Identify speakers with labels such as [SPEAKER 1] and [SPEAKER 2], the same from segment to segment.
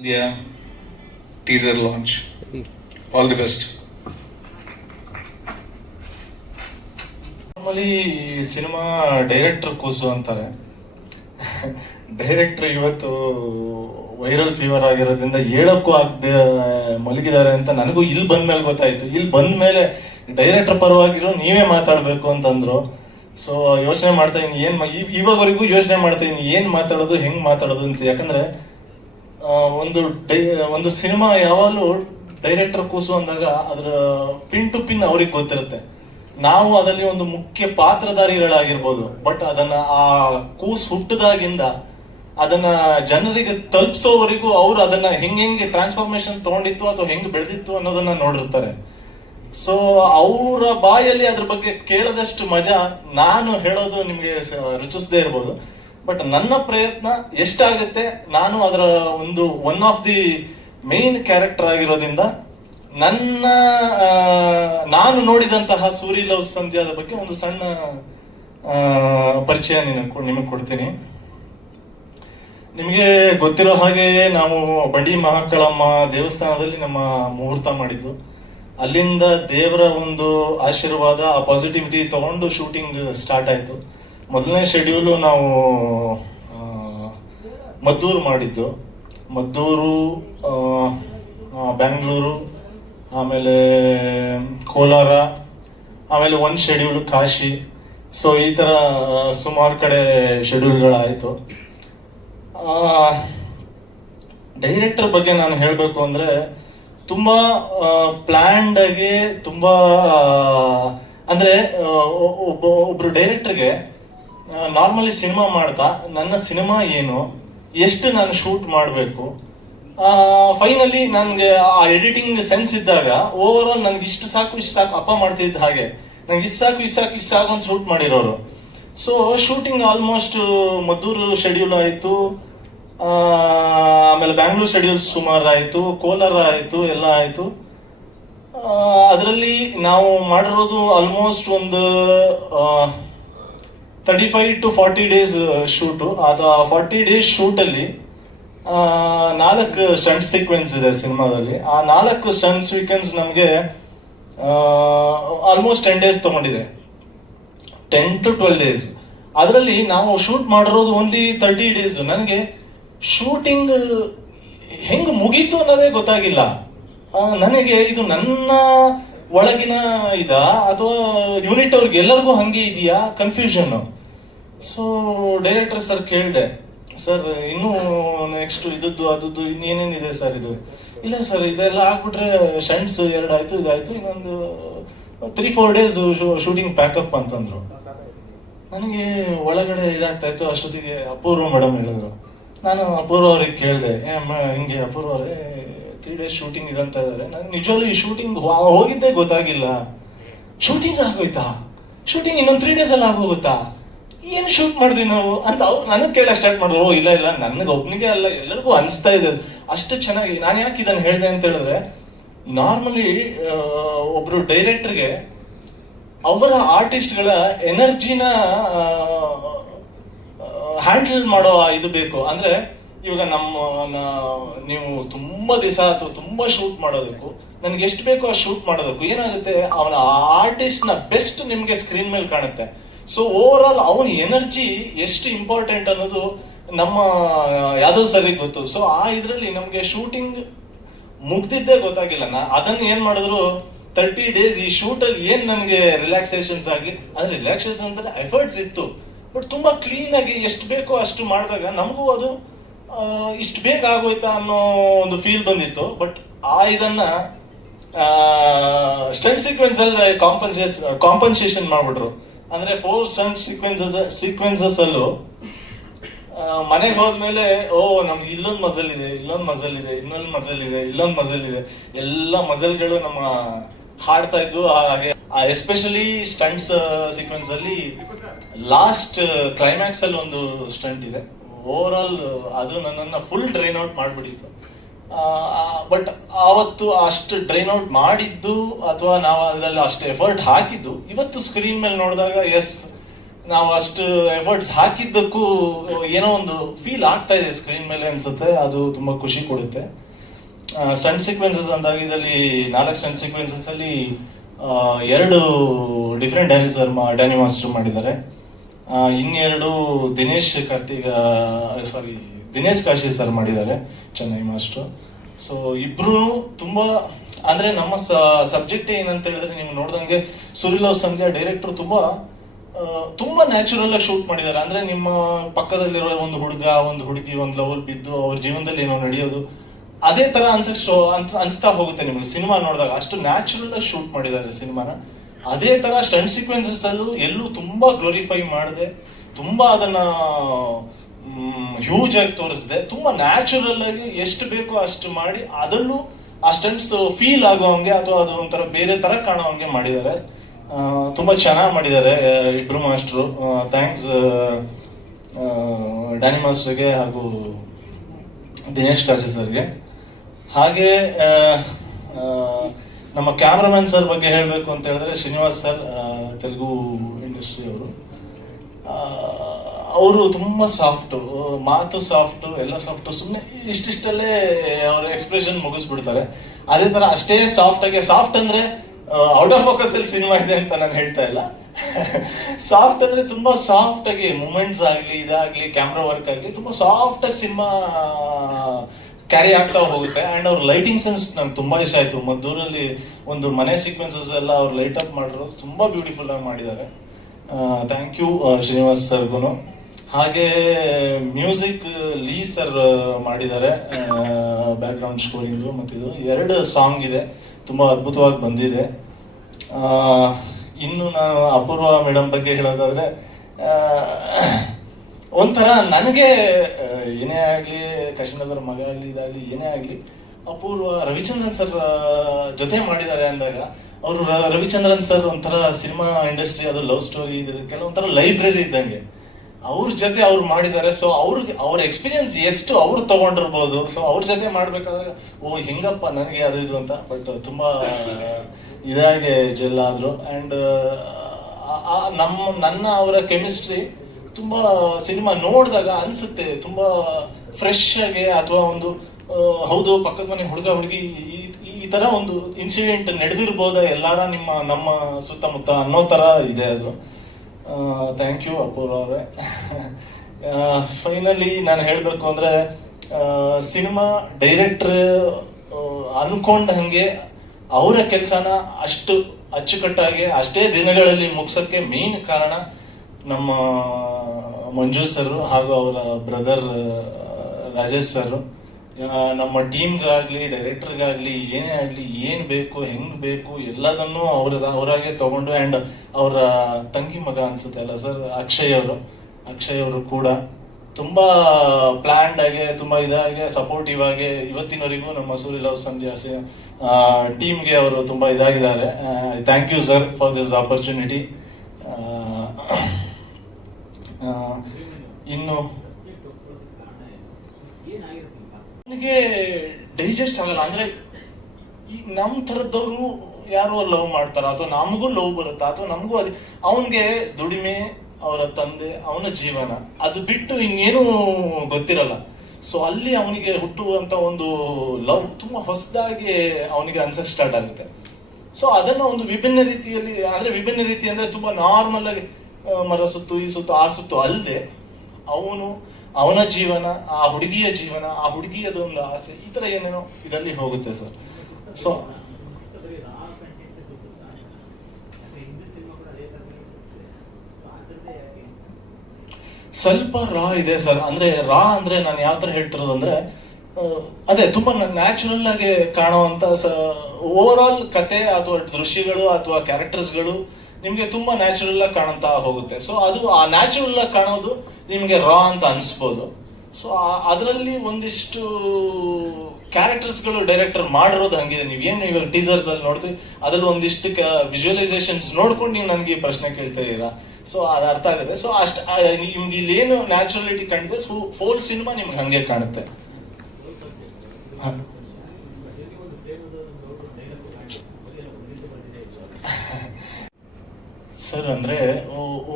[SPEAKER 1] India teaser launch. All the best.
[SPEAKER 2] Normally cinema director ಕೂಸು ಅಂತಾರೆ. Director ಇವತ್ತು viral fever ಆಗಿರೋದ್ರಿಂದ ಹೇಳಕ್ಕೂ ಆಗದೆ ಮಲಗಿದ್ದಾರೆ ಅಂತ ನನಗೂ ಇಲ್ಲಿ ಬಂದ್ಮೇಲೆ ಗೊತ್ತಾಯ್ತು. ಇಲ್ಲಿ ಬಂದ್ಮೇಲೆ ಡೈರೆಕ್ಟರ್ ಪರವಾಗಿರೋ ನೀವೇ ಮಾತಾಡಬೇಕು ಅಂತಂದ್ರು. ಸೊ ಯೋಚನೆ ಮಾಡ್ತಾ ಇದ್ದೀನಿ ಏನ್ ಇವಾಗವರೆಗೂ ಯೋಚನೆ ಮಾಡ್ತಾ ಇದ್ದೀನಿ ಏನ್ ಮಾತಾಡೋದು, ಹೆಂಗೆ ಮಾತಾಡೋದು ಅಂತ. ಯಾಕಂದರೆ ಒಂದು ಒಂದು ಸಿನಿಮಾ ಯಾವಾಗಲೂ ಡೈರೆಕ್ಟರ್ ಕೂಸು ಅಂದಾಗ ಅದರ ಪಿನ್ ಟು ಪಿನ್ ಅವ್ರಿಗೆ ಗೊತ್ತಿರುತ್ತೆ. ನಾವು ಅದರಲ್ಲಿ ಒಂದು ಮುಖ್ಯ ಪಾತ್ರಧಾರಿಗಳಾಗಿರ್ಬೋದು, ಬಟ್ ಅದನ್ನ ಆ ಕೂಸ್ ಹುಟ್ಟದಾಗಿಂದ ಅದನ್ನ ಜನರಿಗೆ ತಲುಪಿಸೋವರೆಗೂ ಅವ್ರು ಅದನ್ನ ಹೆಂಗೆ ಹೆಂಗೆ ಟ್ರಾನ್ಸ್ಫಾರ್ಮೇಶನ್ ತಗೊಂಡಿತ್ತು ಅಥವಾ ಹೆಂಗೆ ಬೆಳೆದಿತ್ತು ಅನ್ನೋದನ್ನ ನೋಡಿರ್ತಾರೆ. ಸೊ ಅವರ ಬಾಯಲ್ಲಿ ಅದ್ರ ಬಗ್ಗೆ ಕೇಳದಷ್ಟು ಮಜಾ ನಾನು ಹೇಳೋದು ನಿಮಗೆ ರುಚಿಸದೇ ಇರ್ಬೋದು. ಬಟ್ ನನ್ನ ಪ್ರಯತ್ನ ಎಷ್ಟಾಗುತ್ತೆ, ನಾನು ಅದರ ಒಂದು one of the main character ಆಗಿರೋದ್ರಿಂದ ನನ್ನ ನಾನು ನೋಡಿದಂತಹ ಸೂರಿ ಲವ್ ಸಂಧ್ಯಾದ ಬಗ್ಗೆ ಒಂದು ಸಣ್ಣ ಪರಿಚಯ ನಿಮಗೆ ಕೊಡ್ತೀನಿ. ನಿಮಗೆ ಗೊತ್ತಿರೋ ಹಾಗೆ ನಾವು ಬಂಡಿ ಮಹಾಕಳಮ್ಮ ದೇವಸ್ಥಾನದಲ್ಲಿ ನಮ್ಮ ಮುಹೂರ್ತ ಮಾಡಿದ್ದು. ಅಲ್ಲಿಂದ ದೇವರ ಒಂದು ಆಶೀರ್ವಾದ, ಆ ಪಾಸಿಟಿವಿಟಿ ತಗೊಂಡು ಶೂಟಿಂಗ್ ಸ್ಟಾರ್ಟ್ ಆಯ್ತು. ಮೊದಲನೇ ಶೆಡ್ಯೂಲು ನಾವು ಮದ್ದೂರು ಮಾಡಿದ್ದು. ಮದ್ದೂರು ಆ, ಆಮೇಲೆ ಕೋಲಾರ ಆಮೇಲೆ ಒಂದು ಶೆಡ್ಯೂಲ್ ಕಾಶಿ. ಸೊ ಈ ಥರ ಸುಮಾರು ಕಡೆ ಶೆಡ್ಯೂಲ್ಗಳಾಯಿತು ಡೈರೆಕ್ಟರ್ ಬಗ್ಗೆ ನಾನು ಹೇಳಬೇಕು ಅಂದರೆ ತುಂಬ ಪ್ಲ್ಯಾಂಡಾಗಿ ತುಂಬ ಅಂದರೆ ಒಬ್ಬ ಒಬ್ಬರು ಡೈರೆಕ್ಟರ್ಗೆ ನಾರ್ಮಲಿ ಸಿನಿಮಾ ಮಾಡ್ತಾ, ನನ್ನ ಸಿನಿಮಾ ಏನು, ಎಷ್ಟು ನಾನು ಶೂಟ್ ಮಾಡಬೇಕು ಫೈನಲಿ ನನಗೆ ಆ ಎಡಿಟಿಂಗ್ ಸೆನ್ಸ್ ಇದ್ದಾಗ ಓವರ್ ಆಲ್ ನನ್ಗೆ ಇಷ್ಟು ಸಾಕು ಇಷ್ಟು ಸಾಕು ಅಪ್ಪ ಮಾಡ್ತಿದ್ದ ಹಾಗೆ. ನಂಗೆ ಇಷ್ಟು ಸಾಕು ಇಷ್ಟು ಸಾಕು ಇಷ್ಟು ಸಾಕು ಅಂತ ಶೂಟ್ ಮಾಡಿರೋರು. So shooting almost Maddur schedule ಆಯಿತು. ಆಮೇಲೆ ಬ್ಯಾಂಗ್ಳೂರ್ ಶೆಡ್ಯೂಲ್ ಸುಮಾರು ಆಯಿತು, ಕೋಲಾರ ಆಯಿತು, ಎಲ್ಲ ಆಯಿತು. ಅದರಲ್ಲಿ ನಾವು ಮಾಡಿರೋದು ಆಲ್ಮೋಸ್ಟ್ ಒಂದು thirty five to forty days shoot ಅದು ಫಾರ್ಟಿ ಡೇಸ್ ಶೂಟಲ್ಲಿ ನಾಲ್ಕು ಸ್ಟಂಟ್ ಸೀಕ್ವೆನ್ಸ್ ಇದೆ ಸಿನಿಮಾದಲ್ಲಿ. ಆ ನಾಲ್ಕು ಸ್ಟಂಟ್ ಸೀಕ್ವೆನ್ಸ್ ನಮಗೆ ಆಲ್ಮೋಸ್ಟ್ ಟೆನ್ ಡೇಸ್ ತಗೊಂಡಿದೆ. ಟೆನ್ ಟು ಟ್ವೆಲ್ ಡೇಸ್ ಅದರಲ್ಲಿ ನಾವು ಶೂಟ್ ಮಾಡಿರೋದು ಓನ್ಲಿ ತರ್ಟಿ ಡೇಸ್ ನನಗೆ ಶೂಟಿಂಗ್ ಹೆಂಗ್ ಮುಗೀತು ಅನ್ನೋದೇ ಗೊತ್ತಾಗಿಲ್ಲ. ಆ, ನನಗೆ ಇದು ನನ್ನ ಒಳಗಿನ ಇದ? ಅಥವಾ ಯೂನಿಟ್ ಅವ್ರಿಗೆ ಎಲ್ಲರಿಗೂ ಹಂಗೆ ಇದೆಯಾ? ಕನ್ಫ್ಯೂಷನ್ ಸೊ ಡೈರೆಕ್ಟರ್ ಸರ್ ಕೇಳಿದೆ ಸರ್ ಇನ್ನೂ ನೆಕ್ಸ್ಟ್ ಇದ್ದದ್ದು ಅದದ್ದು ಇನ್ನೇನೇನಿದೆ ಸರ್ ಇದು? ಇಲ್ಲ ಸರ್ ಇದೆಲ್ಲ ಹಾಕ್ಬಿಟ್ರೆ ಶಂಟ್ಸ್ ಎರಡಾಯ್ತು, ಇದಾಯ್ತು, ಇನ್ನೊಂದು three four days shooting pack up ಅಂತಂದ್ರು. ನನಗೆ ಒಳಗಡೆ ಇದಾಗ್ತಾ ಇತ್ತು, ಅಷ್ಟೊತ್ತಿಗೆ ಅಪೂರ್ವ ಮೇಡಮ್ ಹೇಳಿದ್ರು. ನಾನು ಅಪೂರ್ವ ಅವ್ರಿಗೆ ಕೇಳಿದೆ ಹಿಂಗೆ ಅಪೂರ್ವ ಅವರೇ ತ್ರೀ ಡೇಸ್ ಶೂಟಿಂಗ್ ಇದಂತ ಇದಾರೆ. ನನಗೆ ನಿಜವಾಗ್ಲೂ ಈ ಶೂಟಿಂಗ್ ಹೋಗಿದ್ದೇ ಗೊತ್ತಾಗಿಲ್ಲ. ಶೂಟಿಂಗ್ ಆಗೋಯ್ತಾ? ಶೂಟಿಂಗ್ ಇನ್ನೊಂದು ತ್ರೀ ಡೇಸ್ ಅಲ್ಲಿ ಆಗೋಗುತ್ತಾ? ಏನು ಶೂಟ್ ಮಾಡಿದ್ವಿ ನಾವು ಅಂತ ಅವ್ರು ನನಗೆ ಕೇಳಕ್ಕೆ ಸ್ಟಾರ್ಟ್ ಮಾಡಿದ್ರು, ಓ, ಇಲ್ಲ ಇಲ್ಲ, ನನಗೆ ಒಬ್ಬನಿಗೆ ಅಲ್ಲ, ಎಲ್ಲರಿಗೂ ಅನಿಸ್ತಾ ಇದೆ. ಅಷ್ಟು ಚೆನ್ನಾಗಿ, ನಾನು ಯಾಕೆ ಇದನ್ನು ಹೇಳಿದೆ ಅಂತ ಹೇಳಿದ್ರೆ ನಾರ್ಮಲಿ ಒಬ್ರು ಡೈರೆಕ್ಟರ್ಗೆ ಅವರ ಆರ್ಟಿಸ್ಟ್ಗಳ ಎನರ್ಜಿನ ಹ್ಯಾಂಡಲ್ ಮಾಡೋ ಇದು ಬೇಕು ಅಂದ್ರೆ, ಇವಾಗ ನಮ್ಮ ನೀವು ತುಂಬಾ ದಿವಸ ಅಥವಾ ತುಂಬಾ ಶೂಟ್ ಮಾಡೋದಕ್ಕೂ, ನನಗೆ ಎಷ್ಟು ಬೇಕೋ ಅಷ್ಟು ಶೂಟ್ ಮಾಡೋದಕ್ಕೂ ಏನಾಗುತ್ತೆ, ಅವನ ಆರ್ಟಿಸ್ಟ್ನ ಬೆಸ್ಟ್ ನಿಮಗೆ ಸ್ಕ್ರೀನ್ ಮೇಲೆ ಕಾಣುತ್ತೆ ಸೊ ಓವರ್ ಆಲ್ ಅವನ ಎನರ್ಜಿ ಎಷ್ಟು ಇಂಪಾರ್ಟೆಂಟ್ ಅನ್ನೋದು ನಮ್ಮ ಯಾವುದೋ ಸರಿ ಗೊತ್ತು. ಸೊ ಆ ಇದರಲ್ಲಿ ನಮಗೆ ಶೂಟಿಂಗ್ ಮುಗ್ದಿದ್ದೇ ಗೊತ್ತಾಗಿಲ್ಲ. ನಾ ಅದನ್ನ ಏನ್ ಮಾಡಿದ್ರು ತರ್ಟಿ ಡೇಸ್ ಈ ಶೂಟ್ ಅಲ್ಲಿ ಏನ್ ನನಗೆ ರಿಲ್ಯಾಕ್ಸೇಷನ್ಸ್ ಆಗಲಿ ಅಂದ್ರೆ ರಿಲ್ಯಾಕ್ಸೇಷನ್ ಅಂದ್ರೆ ಎಫರ್ಟ್ಸ್ ಇತ್ತು. ಬಟ್ ತುಂಬಾ ಕ್ಲೀನ್ ಆಗಿ ಎಷ್ಟು ಬೇಕೋ ಅಷ್ಟು ಮಾಡಿದಾಗ ನಮಗೂ ಅದು ಇಷ್ಟು ಬೇಗ ಆಗೋಯ್ತಾ ಅನ್ನೋ ಒಂದು ಫೀಲ್ ಬಂದಿತ್ತು. ಬಟ್ ಆ ಇದನ್ನ ಸ್ಟಂಟ್ ಸೀಕ್ವೆನ್ಸ್ ಅಲ್ಲಿ ಕಾಂಪನ್ಸೇಸ್ ಕಾಂಪನ್ಸೇಷನ್ ಮಾಡ್ಬಿಟ್ರು. ಅಂದ್ರೆ ಫೋರ್ ಸಾಂಗ್ ಸೀಕ್ವೆನ್ಸಸ್ ಸೀಕ್ವೆನ್ಸಸ್ ಅಲ್ಲೂ ಮನೆಗೆ ಹೋದ್ಮೇಲೆ, ಓ, ನಮ್ಗೆ ಇಲ್ಲೊಂದು ಮಜಲ್ ಇದೆ, ಇಲ್ಲೊಂದು ಮಜಲ್ ಇದೆ, ಇನ್ನೊಂದು ಮಜಲ್ ಇದೆ, ಇಲ್ಲೊಂದು ಮಜಲ್ ಇದೆ, ಎಲ್ಲ ಮಜಲ್ಗಳು ನಮ್ಮ ಹಾಡ್ತಾ ಇದ್ವು, ಹಾಗೆ ಎಸ್ಪೆಷಲಿ ಸ್ಟಂಟ್ಸ್ ಸೀಕ್ವೆನ್ಸ್ ಅಲ್ಲಿ ಲಾಸ್ಟ್ ಕ್ಲೈಮ್ಯಾಕ್ಸ್ ಅಲ್ಲಿ ಒಂದು ಸ್ಟಂಟ್ ಇದೆ. ಓವರ್ ಆಲ್ ಅದು ನನ್ನನ್ನ ಫುಲ್ ಡ್ರೈನ್ ಔಟ್ ಮಾಡ್ಬಿಟ್ಟಿತ್ತು. ಬಟ್ ಆವತ್ತು ಅಷ್ಟು ಡ್ರೈನ್ ಔಟ್ ಮಾಡಿದ್ದು ಅಥವಾ ನಾವು ಅದರಲ್ಲಿ ಅಷ್ಟು ಎಫರ್ಟ್ ಹಾಕಿದ್ದು, ಇವತ್ತು ಸ್ಕ್ರೀನ್ ಮೇಲೆ ನೋಡಿದಾಗ ಎಸ್ ನಾವು ಅಷ್ಟು ಎಫರ್ಟ್ಸ್ ಹಾಕಿದ್ದಕ್ಕೂ ಏನೋ ಒಂದು ಫೀಲ್ ಆಗ್ತಾ ಇದೆ ಸ್ಕ್ರೀನ್ ಮೇಲೆ ಅನ್ಸುತ್ತೆ, ಅದು ತುಂಬಾ ಖುಷಿ ಕೊಡುತ್ತೆ. ಸ್ಟಂಟ್ ಸೀಕ್ವೆನ್ಸಸ್ ಅಂದಾಗ ಇದರಲ್ಲಿ, ನಾಲ್ಕು ಸ್ಟಂಟ್ ಸೀಕ್ವೆನ್ಸಸ್ ಅಲ್ಲಿ ಎರಡು different Danny sir Danny master ಮಾಡಿದ್ದಾರೆ. ಇನ್ನೆರಡು ದಿನೇಶ್ ಕಾರ್ತಿಕ್ ಸಾರಿ ದಿನೇಶ್ ಕಾಶಿ ಸರ್ ಮಾಡಿದ್ದಾರೆ, ಚೆನ್ನೈ ಮಾಸ್ಟರ್ ಸೊ ಇಬ್ರು ತುಂಬಾ, ಅಂದ್ರೆ ನಮ್ಮ ಸಬ್ಜೆಕ್ಟ್ ಏನಂತ ಹೇಳಿದ್ರೆ ನೀವು ನೋಡ್ದಂಗೆ ಸುರಿಲೋ ಸಂಧ್ಯಾ ಡೈರೆಕ್ಟರ್ ತುಂಬಾ ತುಂಬಾ ನ್ಯಾಚುರಲ್ ಆಗಿ ಶೂಟ್ ಮಾಡಿದ್ದಾರೆ. ಅಂದ್ರೆ ನಿಮ್ಮ ಪಕ್ಕದಲ್ಲಿರೋ ಒಂದು ಹುಡುಗ, ಒಂದು ಹುಡುಗಿ, ಒಂದು ಲವಲ್ ಬಿದ್ದು ಅವ್ರ ಜೀವನದಲ್ಲಿ ಏನೋ ನಡೆಯೋದು, ಅದೇ ತರ ಅನ್ಸ, ಅನ್ಸ್ತಾ ಹೋಗುತ್ತೆ ನಿಮ್ಗೆ ಸಿನಿಮಾ ನೋಡಿದಾಗ. ಅಷ್ಟು ನ್ಯಾಚುರಲ್ ಆಗಿ ಶೂಟ್ ಮಾಡಿದ್ದಾರೆ ಸಿನಿಮಾನ. ಅದೇ ತರ ಸ್ಟಂಟ್ ಸೀಕ್ವೆನ್ಸಸ್ ಅಲ್ಲೂ ಎಲ್ಲೂ ತುಂಬಾ ಗ್ಲೋರಿಫೈ ಮಾಡಿದೆ, ತುಂಬಾ ಅದನ್ನ ಹ್ಯೂಜ್ ಆಗಿ ತೋರಿಸಿದೆ. ತುಂಬಾ ನ್ಯಾಚುರಲ್ ಆಗಿ ಎಷ್ಟು ಬೇಕೋ ಅಷ್ಟು ಮಾಡಿ ಅದನ್ನು ಆ ಸ್ಟಂಟ್ಸ್ ಫೀಲ್ ಆಗೋ ಹಂಗೆ ಅಥವಾ ಅದು ಒಂಥರ ಬೇರೆ ತರ ಕಾಣೋ ಹಂಗೆ ಮಾಡಿದ್ದಾರೆ. ತುಂಬಾ ಚೆನ್ನಾಗಿ ಮಾಡಿದ್ದಾರೆ ಇಬ್ರು ಮಾಸ್ಟ್ರು. ಥ್ಯಾಂಕ್ಸ್ ಡ್ಯಾನಿ ಮಾಸ್ಟರ್ಗೆ ಹಾಗೂ ದಿನೇಶ್ ಕಾಶಿ ಸರ್ಗೆ ಹಾಗೆ ನಮ್ಮ ಕ್ಯಾಮ್ರಾಮನ್ ಸರ್ ಬಗ್ಗೆ ಹೇಳಬೇಕು ಅಂತ ಹೇಳಿದ್ರೆ ಶ್ರೀನಿವಾಸ್ ಸರ್ ತೆಲುಗು ಇಂಡಸ್ಟ್ರಿ ಅವರು. ಅವರು ತುಂಬ ಸಾಫ್ಟ್ ಮಾತು ಸಾಫ್ಟ್ ಎಲ್ಲ ಸಾಫ್ಟ್ ಸುಮ್ಮನೆ ಇಷ್ಟಿಷ್ಟಲ್ಲೇ ಅವ್ರ ಎಕ್ಸ್ಪ್ರೆಷನ್ ಮುಗಿಸ್ಬಿಡ್ತಾರೆ. ಅದೇ ತರ ಅಷ್ಟೇ ಸಾಫ್ಟ್ ಆಗಿ ಸಾಫ್ಟ್ ಅಂದ್ರೆ ಔಟ್ ಆಫ್ ಫೋಕಸ್ ಅಲ್ಲಿ ಸಿನಿಮಾ ಇದೆ ಅಂತ ನಾನು ಹೇಳ್ತಾ ಇಲ್ಲ. ಸಾಫ್ಟ್ ಅಂದ್ರೆ ತುಂಬಾ ಸಾಫ್ಟ್ ಆಗಿ ಮೂಮೆಂಟ್ಸ್ ಆಗ್ಲಿ, ಇದಾಗ್ಲಿ ಕ್ಯಾಮ್ರಾ ವರ್ಕ್ ಆಗ್ಲಿ, ತುಂಬಾ ಸಾಫ್ಟ್ ಆಗಿ ಸಿನಿಮಾ ಕ್ಯಾರಿ ಆಗ್ತಾ ಹೋಗುತ್ತೆ. ಅಂಡ್ ಅವ್ರ ಲೈಟಿಂಗ್ ಸೆನ್ಸ್ ನಂಗೆ ತುಂಬಾ ಇಷ್ಟ ಆಯ್ತು. ಮದ್ದೂರಲ್ಲಿ ಒಂದು ಮನೆ ಸೀಕ್ವೆನ್ಸಸ್ ಎಲ್ಲ ಅವ್ರು ಲೈಟ್ ಅಪ್ ಮಾಡಿದ್ರು ತುಂಬಾ ಬ್ಯೂಟಿಫುಲ್ ಆಗಿ ಮಾಡಿದ್ದಾರೆ. ಥ್ಯಾಂಕ್ ಯು ಶ್ರೀನಿವಾಸ್ ಸರ್ಗುನು. ಹಾಗೆ ಮ್ಯೂಸಿಕ್ ಲೀ ಸರ್ ಮಾಡಿದ್ದಾರೆ. ಬ್ಯಾಕ್ ಗ್ರೌಂಡ್ ಸ್ಕೋರಿಂಗು ಮತ್ತಿದು ಎರಡು ಸಾಂಗ್ ಇದೆ. ತುಂಬ ಅದ್ಭುತವಾಗಿ ಬಂದಿದೆ. ಇನ್ನು ನಾನು ಅಪೂರ್ವ ಮೇಡಮ್ ಬಗ್ಗೆ ಹೇಳೋದಾದ್ರೆ ಒಂಥರ ನನಗೆ ಏನೇ ಆಗಲಿ ಕೃಷ್ಣದವರ ಮಗ ಆಗಲಿ, ಇದಾಗಲಿ, ಏನೇ ಆಗಲಿ, ಅಪೂರ್ವ ರವಿಚಂದ್ರನ್ ಸರ್ ಜೊತೆ ಮಾಡಿದ್ದಾರೆ ಅಂದಾಗ, ಅವರು ರವಿಚಂದ್ರನ್ ಸರ್ ಒಂಥರ ಸಿನಿಮಾ ಇಂಡಸ್ಟ್ರಿ ಅದು ಲವ್ ಸ್ಟೋರಿ ಇದು ಕೆಲವೊಂಥರ ಲೈಬ್ರರಿ ಇದ್ದಂಗೆ. ಅವ್ರ ಜೊತೆ ಅವ್ರು ಮಾಡಿದ್ದಾರೆ ಸೊ ಅವ್ರಿಗೆ, ಅವ್ರ ಎಕ್ಸ್ಪೀರಿಯನ್ಸ್ ಎಷ್ಟು ಅವ್ರು ತಗೊಂಡಿರ್ಬೋದು ಸೊ ಅವ್ರ ಜೊತೆ ಮಾಡ್ಬೇಕಾದಾಗ, ಓ, ಹಿಂಗಪ್ಪ, ನನಗೆ ಅದು ಇದು ಅಂತ. ಬಟ್ ತುಂಬಾ, ಇದಾಗೆ ಜೆಲ್ ಆದ್ರು. ಅಂಡ್ ನಮ್ಮ ನನ್ನ ಅವರ ಕೆಮಿಸ್ಟ್ರಿ ತುಂಬಾ ಸಿನಿಮಾ ನೋಡಿದಾಗ ಅನ್ಸುತ್ತೆ, ತುಂಬಾ ಫ್ರೆಶ್ ಆಗಿ ಅಥವಾ ಒಂದು ಹೌದು, ಪಕ್ಕದ ಮನೆ ಹುಡುಗ, ಹುಡುಗಿ, ಈ- ತರ ಒಂದು ಇನ್ಸಿಡೆಂಟ್ ನಡೆದಿರ್ಬೋದ ಎಲ್ಲಾರ ನಿಮ್ಮ, ನಮ್ಮ ಸುತ್ತಮುತ್ತ ಅನ್ನೋ ತರ ಇದೆ ಅದು. ಥ್ಯಾಂಕ್ ಯು ಅಪೂರ್ವ ಅವರೇ. ಫೈನಲಿ ನಾನು ಹೇಳಬೇಕು ಅಂದರೆ ಸಿನಿಮಾ ಡೈರೆಕ್ಟ್ರ್ ಅನ್ಕೊಂಡ ಹಾಗೆ ಅವರ ಕೆಲಸನ ಅಷ್ಟು ಅಚ್ಚುಕಟ್ಟಾಗಿ ಅಷ್ಟೇ ದಿನಗಳಲ್ಲಿ ಮುಗಿಸೋಕ್ಕೆ ಮೇನ್ ಕಾರಣ ನಮ್ಮ ಮಂಜು ಸರ್ ಹಾಗೂ ಅವರ ಬ್ರದರ್ ರಾಜೇಶ್ ಸರ್ ನಮ್ಮ ಟೀಮ್ಗಾಗ್ಲಿ ಡೈರೆಕ್ಟರ್ಗಾಗ್ಲಿ ಏನೇ ಆಗ್ಲಿ, ಏನ್ ಬೇಕು, ಹೆಂಗ್ ಬೇಕು, ಎಲ್ಲದನ್ನೂ ಅವ್ರ ಅವರಾಗೆ ತಗೊಂಡು ಅಂಡ್ ಅವರ ತಂಗಿ ಮಗ ಅನ್ಸುತ್ತೆ ಅಲ್ಲ ಸರ್ ಅಕ್ಷಯ್ ಅವರು. ಅಕ್ಷಯ್ ಅವರು ಕೂಡ ತುಂಬಾ ಪ್ಲ್ಯಾಂಡ್ ಆಗಿ, ತುಂಬಾ ಇದಾಗಿ ಸಪೋರ್ಟಿವ್ ಆಗಿ ಇವತ್ತಿನವರೆಗೂ ನಮ್ಮ ಸೂರ್ಯ ಲವ್ ಸಂಧ್ಯಾ ಟೀಮ್ಗೆ ಅವರು ತುಂಬಾ ಇದಾಗಿದ್ದಾರೆ. Thank you sir for this opportunity ಇನ್ನು ನನಗೆ ಡೈಜೆಸ್ಟ್ ಆಗಲ್ಲ. ಅಂದ್ರೆ ಈ ನಮ್ ಥರದವರು ಯಾರೋ ಲವ್ ಮಾಡ್ತಾರ ಅಥವಾ ನಮಗೂ ಲವ್ ಬರುತ್ತಾ ಅಥವಾ ನಮಗೂ ಅದೇ ಅವನ್ಗೆ ದುಡಿಮೆ, ಅವರ ತಂದೆ, ಅವನ ಜೀವನ ಅದು ಬಿಟ್ಟು ಇನ್ನೇನು ಗೊತ್ತಿರಲ್ಲ. ಸೊ ಅಲ್ಲಿ ಅವನಿಗೆ ಹುಟ್ಟುವಂತ ಒಂದು ಲವ್ ತುಂಬಾ ಹೊಸದಾಗಿ ಅವನಿಗೆ ಅನ್ಸರ್ ಸ್ಟಾರ್ಟ್ ಆಗುತ್ತೆ. ಸೊ ಅದನ್ನ ಒಂದು ವಿಭಿನ್ನ ರೀತಿಯಲ್ಲಿ, ಅಂದ್ರೆ ವಿಭಿನ್ನ ರೀತಿ ಅಂದ್ರೆ ತುಂಬಾ ನಾರ್ಮಲ್ ಆಗಿ ಮರ ಸುತ್ತು, ಈ ಸುತ್ತು, ಆ ಸುತ್ತು ಅಲ್ಲದೆ ಅವನು ಅವನ ಜೀವನ, ಆ ಹುಡುಗಿಯ ಜೀವನ, ಆ ಹುಡುಗಿಯದೊಂದು ಆಸೆ, ಈ ತರ ಏನೇನೋ ಇದರಲ್ಲಿ ಹೋಗುತ್ತೆ ಸರ್. ಸೊ ಸ್ವಲ್ಪ ರಾ ಇದೆ ಸರ್. ಅಂದ್ರೆ ರಾ ಅಂದ್ರೆ ನಾನು ಯಾವ ತರ ಹೇಳ್ತಿರೋದು ಅಂದ್ರೆ ಅದೇ ತುಂಬಾ ನ್ಯಾಚುರಲ್ ಆಗಿ ಕಾಣುವಂತ ಓವರ್ ಆಲ್ ಕತೆ ಅಥವಾ ದೃಶ್ಯಗಳು ಅಥವಾ ಕ್ಯಾರೆಕ್ಟರ್ಸ್ಗಳು ನಿಮ್ಗೆ ತುಂಬಾ ನ್ಯಾಚುರಲ್ ಆಗಿ ಕಾಣ್ತಾ ಹೋಗುತ್ತೆ. ಸೊ ಅದು ಆ ನ್ಯಾಚುರಲ್ ಆಗಿ ಕಾಣೋದು ನಿಮಗೆ ರಾ ಅಂತ ಅನಿಸ್ಬೋದು. ಸೊ ಅದರಲ್ಲಿ ಒಂದಿಷ್ಟು ಕ್ಯಾರೆಕ್ಟರ್ಸ್ಗಳು ಡೈರೆಕ್ಟರ್ ಮಾಡಿರೋದು ಹಂಗಿದೆ. ನೀವು ಏನು ಇವಾಗ ಟೀಸರ್ಸ್ ಅಲ್ಲಿ ನೋಡ್ತೀವಿ ಅದ್ರಲ್ಲಿ ಒಂದಿಷ್ಟು ವಿಜುವಲೈಸೇಷನ್ಸ್ ನೋಡ್ಕೊಂಡು ನೀವು ನನಗೆ ಈ ಪ್ರಶ್ನೆ ಕೇಳ್ತಾ ಇದ್ದೀರಾ. ಸೊ ಅದು ಅರ್ಥ ಆಗುತ್ತೆ. ಸೊ ಅಷ್ಟು ನಿಮ್ಗೆ ಇಲ್ಲಿ ಏನು ನ್ಯಾಚುರಲಿಟಿ ಸೊ ಫೋಲ್ ಸಿನಿಮಾ ನಿಮ್ಗೆ ಹಂಗೆ ಕಾಣುತ್ತೆ. ಸರ್ ಅಂದ್ರೆ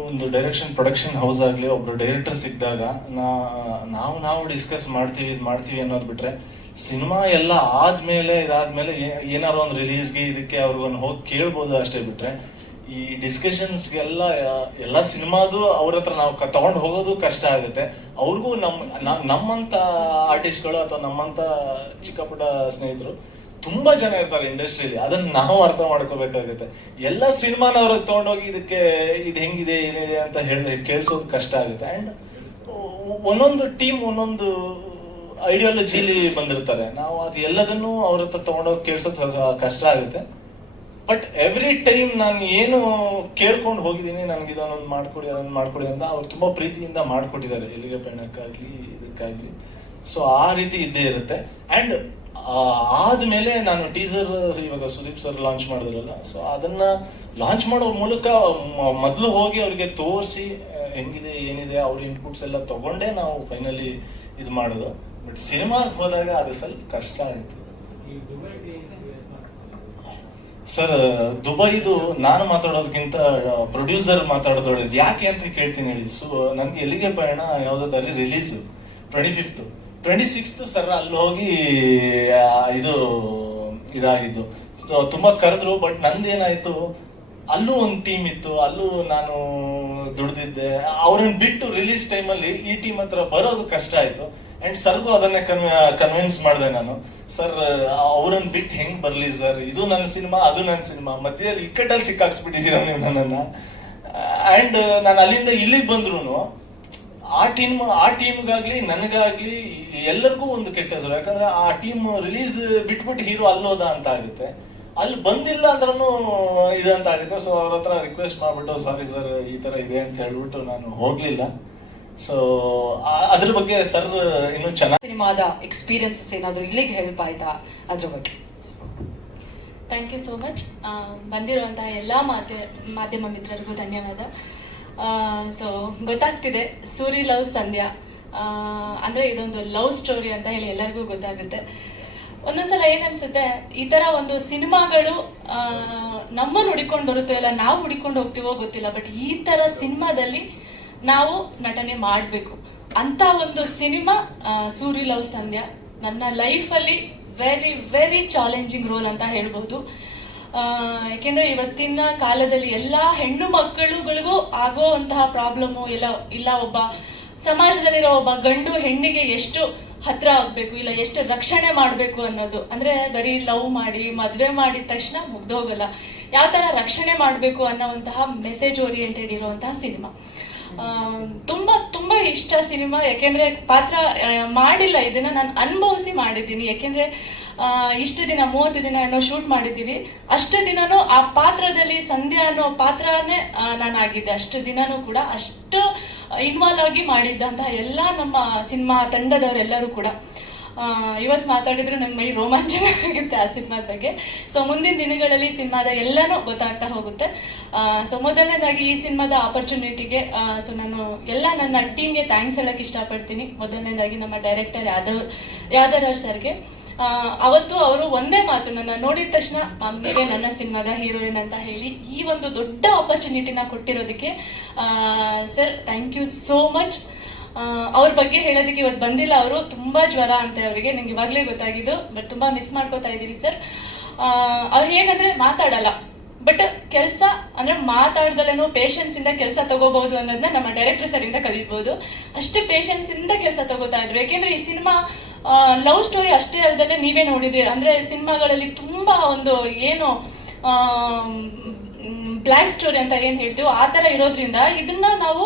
[SPEAKER 2] ಒಂದು ಡೈರೆಕ್ಷನ್ ಪ್ರೊಡಕ್ಷನ್ ಹೌಸ್ ಆಗಲಿ, ಒಬ್ರು ಡೈರೆಕ್ಟರ್ ಸಿಕ್ಕಿದಾಗ ನಾವು ನಾವು ಡಿಸ್ಕಸ್ ಮಾಡ್ತೀವಿ, ಇದು ಮಾಡ್ತೀವಿ ಅನ್ನೋದು ಬಿಟ್ರೆ ಸಿನಿಮಾ ಎಲ್ಲ ಆದ್ಮೇಲೆ, ಇದಾದ್ಮೇಲೆ ಏನಾದ್ರು ಒಂದು ರಿಲೀಸ್ಗೆ ಇದಕ್ಕೆ ಅವ್ರಿಗೊಂದು ಹೋಗಿ ಕೇಳ್ಬೋದು ಅಷ್ಟೇ ಬಿಟ್ರೆ ಈ ಡಿಸ್ಕಷನ್ಸ್ಗೆಲ್ಲ ಎಲ್ಲ ಸಿನಿಮಾದು ಅವ್ರ ಹತ್ರ ನಾವು ತಗೊಂಡು ಹೋಗೋದು ಕಷ್ಟ ಆಗುತ್ತೆ. ಅವ್ರಿಗೂ ನಮ್ಮ ನಮ್ಮಂತ ಆರ್ಟಿಸ್ಟ್ಗಳು ಅಥವಾ ನಮ್ಮಂತ ಚಿಕ್ಕಪುಟ್ಟ ಸ್ನೇಹಿತರು ತುಂಬಾ ಜನ ಇರ್ತಾರೆ ಇಂಡಸ್ಟ್ರಿಯಲ್ಲಿ ಅದನ್ನ ನಾವು ಅರ್ಥ ಮಾಡ್ಕೋಬೇಕಾಗುತ್ತೆ. ಎಲ್ಲ ಸಿನಿಮಾನ ಅವ್ರಿಗೆ ತಗೊಂಡೋಗಿ ಇದಕ್ಕೆ ಇದು ಹೆಂಗಿದೆ, ಏನಿದೆ ಅಂತ ಹೇಳಿ ಕೇಳಿಸೋದು ಕಷ್ಟ ಆಗುತ್ತೆ. ಅಂಡ್ ಒಂದೊಂದು ಟೀಮ್ ಒಂದೊಂದು ಐಡಿಯಾಲಜಿಲಿ ಬಂದಿರ್ತಾರೆ. ನಾವು ಅದು ಎಲ್ಲದನ್ನೂ ಅವ್ರ ಹತ್ರ ತಗೊಂಡೋಗಿ ಕೇಳಿಸೋದು ಕಷ್ಟ ಆಗುತ್ತೆ. ಬಟ್ ಎವ್ರಿ ಟೈಮ್ ನಾನು ಏನು ಕೇಳ್ಕೊಂಡು ಹೋಗಿದ್ದೀನಿ, ನನಗೆ ಇದನ್ನೊಂದು ಮಾಡ್ಕೊಡಿ ಅದೊಂದು ಮಾಡ್ಕೊಡಿ ಅಂತ ಅವ್ರು ತುಂಬಾ ಪ್ರೀತಿಯಿಂದ ಮಾಡ್ಕೊಟ್ಟಿದ್ದಾರೆ. ಎಲ್ಲಿಗೆ ಪಯಣಕ್ಕಾಗ್ಲಿ, ಇದಕ್ಕಾಗ್ಲಿ. ಸೊ ಆ ರೀತಿ ಇದ್ದೇ ಇರುತ್ತೆ. ಅಂಡ್ ಆದ್ಮೇಲೆ ನಾನು ಟೀಸರ್ ಇವಾಗ ಸುದೀಪ್ ಸರ್ ಲಾಂಚ್ ಮಾಡಿದ್ರಲ್ಲ ಸೊ ಅದನ್ನ ಲಾಂಚ್ ಮಾಡೋ ಮೂಲಕ ಮೊದಲು ಹೋಗಿ ಅವ್ರಿಗೆ ತೋರಿಸಿ ಹೆಂಗಿದೆ, ಏನಿದೆ, ಅವ್ರ ಇನ್ಪುಟ್ಸ್ ಎಲ್ಲ ತಗೊಂಡೇ ನಾವು ಫೈನಲಿ ಇದು ಮಾಡೋದು. ಬಟ್ ಸಿನಿಮಾಗೆ ಹೋದಾಗ ಅದು ಸ್ವಲ್ಪ ಕಷ್ಟ ಆಯ್ತು. ಸರ್ ದುಬೈದು ನಾನು ಮಾತಾಡೋದಕ್ಕಿಂತ ಪ್ರೊಡ್ಯೂಸರ್ ಮಾತಾಡೋದು ಯಾಕೆ ಅಂತ ಕೇಳ್ತೀನಿ ಹೇಳಿ. ಸೊ ನನ್ಗೆ ಎಲ್ಲಿಗೆ ಪಯಣ ಯಾವ್ದಾದ್ರೆ release twenty fifth twenty sixth sir ಅಲ್ಲಿ ಹೋಗಿ ಇದು, ಇದಾಗಿದ್ದು. ತುಂಬಾ ಕರೆದ್ರು ಬಟ್ ನಂದೇನಾಯ್ತು, ಅಲ್ಲೂ ಒಂದು ಟೀಮ್ ಇತ್ತು, ಅಲ್ಲೂ ನಾನು ದುಡ್ದಿದ್ದೆ. ಅವ್ರನ್ನ ಬಿಟ್ಟು ರಿಲೀಸ್ ಟೈಮಲ್ಲಿ ಈ ಟೀಮ್ ಹತ್ರ ಬರೋದು ಕಷ್ಟ ಆಯ್ತು. ಅಂಡ್ ಸರ್ಗೂ ಅದನ್ನೇ ಕನ್ವಿನ್ಸ್ ಮಾಡಿದೆ ನಾನು. ಸರ್ ಅವ್ರನ್ನ ಬಿಟ್ಟು ಹೆಂಗ್ ಬರ್ಲಿ ಸರ್ ಇದು ನನ್ನ ಸಿನಿಮಾ ಅದು ನನ್ನ ಸಿನಿಮಾ ಮಧ್ಯದಲ್ಲಿ ಇಕ್ಕಟ್ಟಲ್ಲಿ ಸಿಕ್ಕಾಕ್ಸ್ಬಿಟ್ಟಿದ್ದೀರ ನೀವು ನನ್ನನ್ನ. ಅಂಡ್ ನಾನು ಅಲ್ಲಿಂದ ಇಲ್ಲಿಗೆ ಬಂದ್ರು ಆ ಟೀಮ್ ಆ ಟೀಮ್ಗಾಗ್ಲಿ ನನಗಾಗ್ಲಿ ಎಲ್ಲರಿಗೂ ಒಂದು ಕೆಟ್ಟ ಹೆಸರು. ಯಾಕಂದ್ರೆ ಆ ಟೀಮ್ ರಿಲೀಸ್ ಬಿಟ್ಬಿಟ್ಟು ಹೀರೋ ಅಲ್ಲೋದ ಅಂತ ಆಗುತ್ತೆ. ಅಲ್ಲಿ ಬಂದಿಲ್ಲ ಅಂದ್ರೂ ಇದಂತ ಆಗುತ್ತೆ. ಸೊ ಅವ್ರ ಹತ್ರ ರಿಕ್ವೆಸ್ಟ್ ಮಾಡ್ಬಿಟ್ಟು ಸಾರಿ ಸರ್ ಈ ತರ ಇದೆ ಅಂತ ಹೇಳ್ಬಿಟ್ಟು ನಾನು ಹೋಗ್ಲಿಲ್ಲ. ಸೊ ಅದ್ರ ಬಗ್ಗೆ ಸರ್ ಇನ್ನು ಚೆನ್ನಾಗಿ
[SPEAKER 3] ಸಿನಿಮಾದ ಎಕ್ಸ್ಪೀರಿಯನ್ಸಸ್ ಏನಾದರೂ ಇಲ್ಲಿಗೆ ಹೆಲ್ಪ್ ಆಯ್ತಾ? ಅದ್ರ ಬಗ್ಗೆ.
[SPEAKER 4] ಥ್ಯಾಂಕ್ ಯು ಸೋ ಮಚ್ ಬಂದಿರುವಂತಹ ಎಲ್ಲ ಮಾಧ್ಯ ಮಾಧ್ಯಮ ಮಿತ್ರರಿಗೂ ಧನ್ಯವಾದ. ಸೊ ಗೊತ್ತಾಗ್ತಿದೆ. ಸೂರಿ ಲವ್ ಸಂಧ್ಯಾ. ಅಂದ್ರೆ ಇದೊಂದು ಲವ್ ಸ್ಟೋರಿ ಅಂತ ಹೇಳಿ ಎಲ್ಲರಿಗೂ ಗೊತ್ತಾಗುತ್ತೆ. ಒಂದೊಂದ್ಸಲ ಏನನ್ಸುತ್ತೆ ಈ ತರ ಒಂದು ಸಿನಿಮಾಗಳು ಆ, ನಮ್ಮನ್ನು ಹುಡಿಕೊಂಡು ಬರುತ್ತೋ ಇಲ್ಲ ನಾವು ಹುಡಿಕೊಂಡು ಹೋಗ್ತೀವೋ ಗೊತ್ತಿಲ್ಲ ಬಟ್ ಈ ತರ ಸಿನಿಮಾದಲ್ಲಿ ನಾವು ನಟನೆ ಮಾಡಬೇಕು. ಅಂತ ಒಂದು ಸಿನಿಮಾ ಸೂರಿ ಲವ್ ಸಂಧ್ಯಾ. ನನ್ನ ಲೈಫಲ್ಲಿ ವೆರಿ ವೆರಿ ಚಾಲೆಂಜಿಂಗ್ ರೋಲ್ ಅಂತ ಹೇಳ್ಬೋದು. ಯಾಕೆಂದ್ರೆ ಇವತ್ತಿನ ಕಾಲದಲ್ಲಿ ಎಲ್ಲ ಹೆಣ್ಣು ಮಕ್ಕಳುಗಳಿಗೂ ಆಗೋ ಅಂತಹ ಪ್ರಾಬ್ಲಮ್ಮು ಎಲ್ಲ ಇಲ್ಲ ಒಬ್ಬ ಸಮಾಜದಲ್ಲಿರೋ ಒಬ್ಬ ಗಂಡು ಹೆಣ್ಣಿಗೆ ಎಷ್ಟು ಹತ್ರ ಆಗ್ಬೇಕು, ಇಲ್ಲ ಎಷ್ಟು ರಕ್ಷಣೆ ಮಾಡಬೇಕು ಅನ್ನೋದು. ಅಂದ್ರೆ ಬರೀ ಲವ್ ಮಾಡಿ, ಮದ್ವೆ ಮಾಡಿದ ತಕ್ಷಣ ಮುಗ್ದೋಗಲ್ಲ. ಯಾವ ತರ ರಕ್ಷಣೆ ಮಾಡಬೇಕು ಅನ್ನೋವಂತಹ ಮೆಸೇಜ್ ಓರಿಯೆಂಟೆಡ್ ಇರುವಂತಹ ಸಿನಿಮಾ. ತುಂಬಾ ತುಂಬಾ ಇಷ್ಟ ಸಿನಿಮಾ. ಯಾಕೆಂದ್ರೆ ಪಾತ್ರ ಮಾಡಿಲ್ಲ. ಇದನ್ನ ನಾನು ಅನುಭವಿಸಿ ಮಾಡಿದ್ದೀನಿ. ಯಾಕೆಂದ್ರೆ ಇಷ್ಟು ದಿನ, ಮೂವತ್ತು ದಿನ ಏನೋ ಶೂಟ್ ಮಾಡಿದ್ದೀವಿ. ಅಷ್ಟು ದಿನನೂ ಆ ಪಾತ್ರದಲ್ಲಿ ಸಂಧ್ಯಾ ಅನ್ನೋ ಪಾತ್ರನೇ ನಾನು ನಾನಾಗಿದ್ದೆ. ಅಷ್ಟು ದಿನನೂ ಕೂಡ ಅಷ್ಟು ಇನ್ವಾಲ್ವ್ ಆಗಿ ಮಾಡಿದ್ದಂತಹ ಎಲ್ಲ ನಮ್ಮ ಸಿನಿಮಾ ತಂಡದವರೆಲ್ಲರೂ ಕೂಡ. ಇವತ್ತು ಮಾತಾಡಿದ್ರು ನಂಗೆ ಮೈ ರೋಮಾಂಚನ ಆಗುತ್ತೆ ಆ ಸಿನಿಮಾದ ಬಗ್ಗೆ. ಸೊ ಮುಂದಿನ ದಿನಗಳಲ್ಲಿ ಸಿನಿಮಾದ ಎಲ್ಲನೂ ಗೊತ್ತಾಗ್ತಾ ಹೋಗುತ್ತೆ. ಸೊ ಮೊದಲನೇದಾಗಿ ಈ ಸಿನಿಮಾದ ಆಪರ್ಚುನಿಟಿಗೆ ಸೊ ನಾನು ಎಲ್ಲ ನನ್ನ ಟೀಮ್ಗೆ ಥ್ಯಾಂಕ್ಸ್ ಹೇಳಕ್ಕೆ ಇಷ್ಟಪಡ್ತೀನಿ. ಮೊದಲನೇದಾಗಿ ನಮ್ಮ ಡೈರೆಕ್ಟರ್ ಯಾದವ್ ಯಾದವರಾಜ್ ಸರ್ಗೆ. ಅವತ್ತು ಅವರು ಒಂದೇ ಮಾತು ನನ್ನ ನೋಡಿದ ತಕ್ಷಣ ಮಮ್ಮಿಗೆ ನನ್ನ ಸಿನಿಮಾದ ಹೀರೋಯಿನ್ ಅಂತ ಹೇಳಿ ಈ ಒಂದು ದೊಡ್ಡ ಆಪರ್ಚುನಿಟಿನ ಕೊಟ್ಟಿರೋದಕ್ಕೆ sir thank you so much ಅವ್ರ ಬಗ್ಗೆ ಹೇಳೋದಕ್ಕೆ ಇವತ್ತು ಬಂದಿಲ್ಲ ಅವರು. ತುಂಬಾ ಜ್ವರ ಅಂತ ಅವರಿಗೆ. ನಂಗೆ ಇವಾಗಲೇ ಗೊತ್ತಾಗಿದ್ದು ಬಟ್ ತುಂಬಾ ಮಿಸ್ ಮಾಡ್ಕೋತಾ ಇದ್ದೀವಿ ಸರ್. ಅವ್ರು ಏನಂದ್ರೆ ಮಾತಾಡಲ್ಲ. ಬಟ್ ಕೆಲಸ, ಅಂದ್ರೆ ಮಾತಾಡ್ದಲ್ಲೇನು ಪೇಷನ್ಸ್ ಇಂದ ಕೆಲಸ ತಗೋಬಹುದು ಅನ್ನೋದನ್ನ ನಮ್ಮ ಡೈರೆಕ್ಟರ್ ಸರ್ ಇಂದ ಕಲಿಬಹುದು ಅಷ್ಟು ಪೇಷನ್ಸ್ ಇಂದ ಕೆಲಸ ತಗೋತಾ ಇದ್ರು. ಯಾಕೆಂದ್ರೆ ಈ ಸಿನಿಮಾ ಲವ್ ಸ್ಟೋರಿ ಅಷ್ಟೇ ಅಲ್ಲದೆ ನೀವೇ ನೋಡಿದ್ರಿ. ಅಂದ್ರೆ ಸಿನಿಮಾಗಳಲ್ಲಿ ತುಂಬಾ ಒಂದು ಏನು ಬ್ಲ್ಯಾಕ್ ಸ್ಟೋರಿ ಅಂತ ಏನು ಹೇಳ್ತೀವೋ ಆ ತರ ಇರೋದ್ರಿಂದ ಇದನ್ನ ನಾವು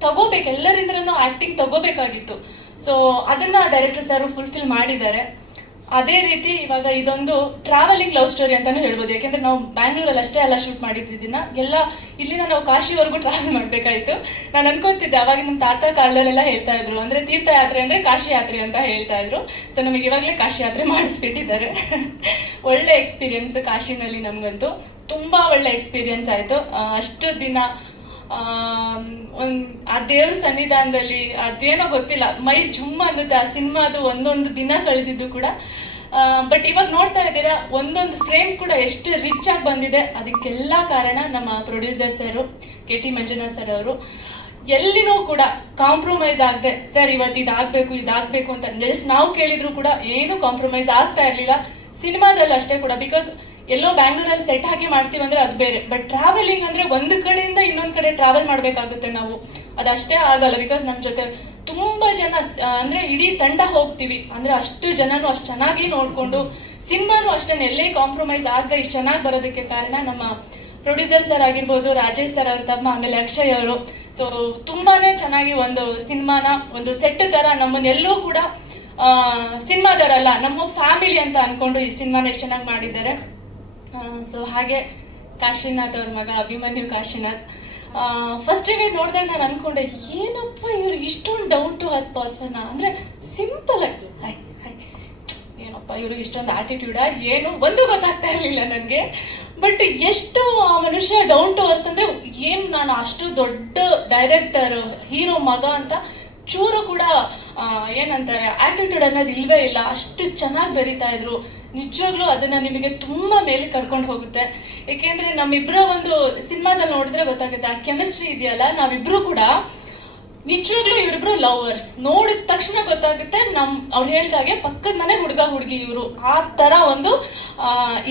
[SPEAKER 4] ತಗೋಬೇಕು ಎಲ್ಲರಿಂದನೂ ಆಕ್ಟಿಂಗ್ ತಗೋಬೇಕಾಗಿತ್ತು. ಸೊ ಅದನ್ನ ಡೈರೆಕ್ಟರ್ ಸರ್ ಫುಲ್ಫಿಲ್ ಮಾಡಿದ್ದಾರೆ. ಅದೇ ರೀತಿ ಇವಾಗ ಇದೊಂದು ಟ್ರಾವೆಲಿಂಗ್ ಲವ್ ಸ್ಟೋರಿ ಅಂತಾನು ಹೇಳ್ಬೋದು. ಯಾಕೆಂದ್ರೆ ನಾವು ಬ್ಯಾಂಗ್ಳೂರಲ್ಲಿ ಅಷ್ಟೇ ಎಲ್ಲ ಶೂಟ್ ಮಾಡಿದ್ದಿದ್ದಿನ ಎಲ್ಲ ಇಲ್ಲಿಂದ ನಾವು ಕಾಶಿವರೆಗೂ ಟ್ರಾವೆಲ್ ಮಾಡ್ಬೇಕಾಯ್ತು. ನಾನು ಅನ್ಕೋತಿದ್ದೆ, ಅವಾಗ ನಮ್ಮ ತಾತ ಕಾಲದಲ್ಲೆಲ್ಲ ಹೇಳ್ತಾ ಇದ್ರು. ಅಂದ್ರೆ ತೀರ್ಥಯಾತ್ರೆ ಅಂದ್ರೆ ಕಾಶಿ ಯಾತ್ರೆ ಅಂತ ಹೇಳ್ತಾ ಇದ್ರು. ಸೊ ನಮಗೆ ಇವಾಗಲೇ ಕಾಶಿ ಯಾತ್ರೆ ಮಾಡಿಸ್ಬಿಟ್ಟಿದ್ದಾರೆ. ಒಳ್ಳೆ ಎಕ್ಸ್ಪೀರಿಯನ್ಸ್ ಕಾಶಿನಲ್ಲಿ ನಮಗಂತೂ. ತುಂಬಾ ಒಳ್ಳೆ ಎಕ್ಸ್ಪೀರಿಯನ್ಸ್ ಆಯ್ತು. ಅಷ್ಟು ದಿನ ಒಂದ್, ಆ ದೇವ್ರ ಸನ್ನಿಧಾನದಲ್ಲಿ ಅದೇನೋ ಗೊತ್ತಿಲ್ಲ. ಮೈ ಜುಮ್ ಅನ್ನುತ್ತೆ, ಆ ಸಿನಿಮಾದು ಒಂದೊಂದು ದಿನ ಕಳೆದಿದ್ದು ಕೂಡ. ಬಟ್ ಇವಾಗ ನೋಡ್ತಾ ಇದ್ದೀರಾ, ಒಂದೊಂದು ಫ್ರೇಮ್ಸ್ ಕೂಡ ಎಷ್ಟು ರಿಚ್ ಆಗಿ ಬಂದಿದೆ. ಅದಕ್ಕೆಲ್ಲ ಕಾರಣ ನಮ್ಮ producer sir K T Manjunath sir ಅವರು. ಎಲ್ಲಿನೂ ಕೂಡ ಕಾಂಪ್ರಮೈಸ್ ಆಗದೆ, ಸರ್, ಇವತ್ತು ಇದಾಗಬೇಕು ಇದಾಗಬೇಕು ಅಂತ. ಜಸ್ಟ್ ನಾವು ಕೇಳಿದ್ರು ಕೂಡ ಏನು ಕಾಂಪ್ರಮೈಸ್ ಆಗ್ತಾ ಇರಲಿಲ್ಲ. ಸಿನಿಮಾದಲ್ಲಿ ಅಷ್ಟೇ ಕೂಡ ಬಿಕಾಸ್ ಎಲ್ಲೋ ಬ್ಯಾಂಗ್ಳೂರಲ್ಲಿ ಸೆಟ್ ಹಾಕಿ ಮಾಡ್ತೀವಿ ಅಂದ್ರೆ ಅದು ಬೇರೆ. ಬಟ್ ಟ್ರಾವೆಲಿಂಗ್ ಅಂದ್ರೆ ಒಂದು ಕಡೆಯಿಂದ ಇನ್ನೊಂದು ಕಡೆ ಟ್ರಾವೆಲ್ ಮಾಡಬೇಕಾಗುತ್ತೆ ನಾವು. ಅದಷ್ಟೇ ಆಗಲ್ಲ ಬಿಕಾಸ್ ನಮ್ಮ ಜೊತೆ ತುಂಬಾ ಜನ ಅಂದ್ರೆ ಇಡೀ ತಂಡ ಹೋಗ್ತೀವಿ. ಅಂದ್ರೆ ಅಷ್ಟು ಜನನು ಅಷ್ಟು ಚೆನ್ನಾಗಿ ನೋಡ್ಕೊಂಡು ಸಿನಿಮಾನು ಅಷ್ಟೇ ಎಲ್ಲೇ ಕಾಂಪ್ರಮೈಸ್ ಆಗದೆ ಇಷ್ಟು ಚೆನ್ನಾಗಿ ಬರೋದಕ್ಕೆ ಕಾರಣ ನಮ್ಮ ಪ್ರೊಡ್ಯೂಸರ್ ಸರ್ ಆಗಿರ್ಬೋದು, ರಾಜೇಶ್ ಸರ್ ಅವ್ರ ತಮ್ಮ, ಆಮೇಲೆ ಅಕ್ಷಯ್ ಅವರು. ಸೊ ತುಂಬಾನೇ ಚೆನ್ನಾಗಿ ಒಂದು ಸಿನಿಮಾನ, ಒಂದು ಸೆಟ್ ತರ ನಮ್ಮನ್ನೆಲ್ಲೂ ಕೂಡ ಸಿನಿಮಾದವರಲ್ಲ, ನಮ್ಮ ಫ್ಯಾಮಿಲಿ ಅಂತ ಅನ್ಕೊಂಡು ಈ ಸಿನಿಮಾನ ಎಷ್ಟು ಚೆನ್ನಾಗಿ ಮಾಡಿದ್ದಾರೆ. ಸೊ ಹಾಗೆ ಕಾಶಿನಾಥ್ ಅವ್ರ ಮಗ ಅಭಿಮನ್ಯು ಕಾಶಿನಾಥ್. ಫಸ್ಟಿಗೆ ನೋಡಿದಾಗ ನಾನು ಅನ್ಕೊಂಡೆ, ಏನಪ್ಪ ಇವ್ರು ಇಷ್ಟೊಂದು ಡೌನ್ ಟು ಅತ್ ಪರ್ಸನ್ ಅಂದ್ರೆ ಸಿಂಪಲ್ ಆಗಿ ಹಾಯ್ ಹೈ, ಏನಪ್ಪ ಇವ್ರಿಗೆ ಇಷ್ಟೊಂದು ಆಟಿಟ್ಯೂಡ ಏನು? ಒಂದು ಗೊತ್ತಾಗ್ತಾ ಇರಲಿಲ್ಲ ನನಗೆ. ಬಟ್ ಎಷ್ಟು ಆ ಮನುಷ್ಯ ಡೌನ್ ಟು ಅರ್ತ್ ಅಂದ್ರೆ, ಏನು ನಾನು ಅಷ್ಟು ದೊಡ್ಡ ಡೈರೆಕ್ಟರ್ ಹೀರೋ ಮಗ ಅಂತ ಚೂರು ಕೂಡ ಏನಂತಾರೆ ಆಟಿಟ್ಯೂಡ್ ಅನ್ನೋದು ಇಲ್ವೇ ಇಲ್ಲ. ಅಷ್ಟು ಚೆನ್ನಾಗಿ ಬರಿತಾ ಇದ್ರು. ನಿಜವಾಗ್ಲೂ ಅದನ್ನ ನಿಮಗೆ ತುಂಬಾ ಮೇಲೆ ಕರ್ಕೊಂಡು ಹೋಗುತ್ತೆ. ಏಕೆಂದ್ರೆ ನಮ್ಮಿಬ್ಬರ ಒಂದು ಸಿನಿಮಾದಲ್ಲಿ ನೋಡಿದ್ರೆ ಗೊತ್ತಾಗುತ್ತೆ, ಆ ಕೆಮಿಸ್ಟ್ರಿ ಇದೆಯಲ್ಲ, ನಾವಿಬ್ರು ಕೂಡ ನಿಜವಾಗ್ಲೂ ಇವರಿಬ್ರು ಲವರ್ಸ್ ನೋಡಿದ ತಕ್ಷಣ ಗೊತ್ತಾಗುತ್ತೆ ನಮ್, ಅವ್ರು ಹೇಳ್ದಾಗೆ ಪಕ್ಕದ ಮನೆ ಹುಡುಗ, ಹುಡುಗಿ ಇವರು. ಆ ತರ ಒಂದು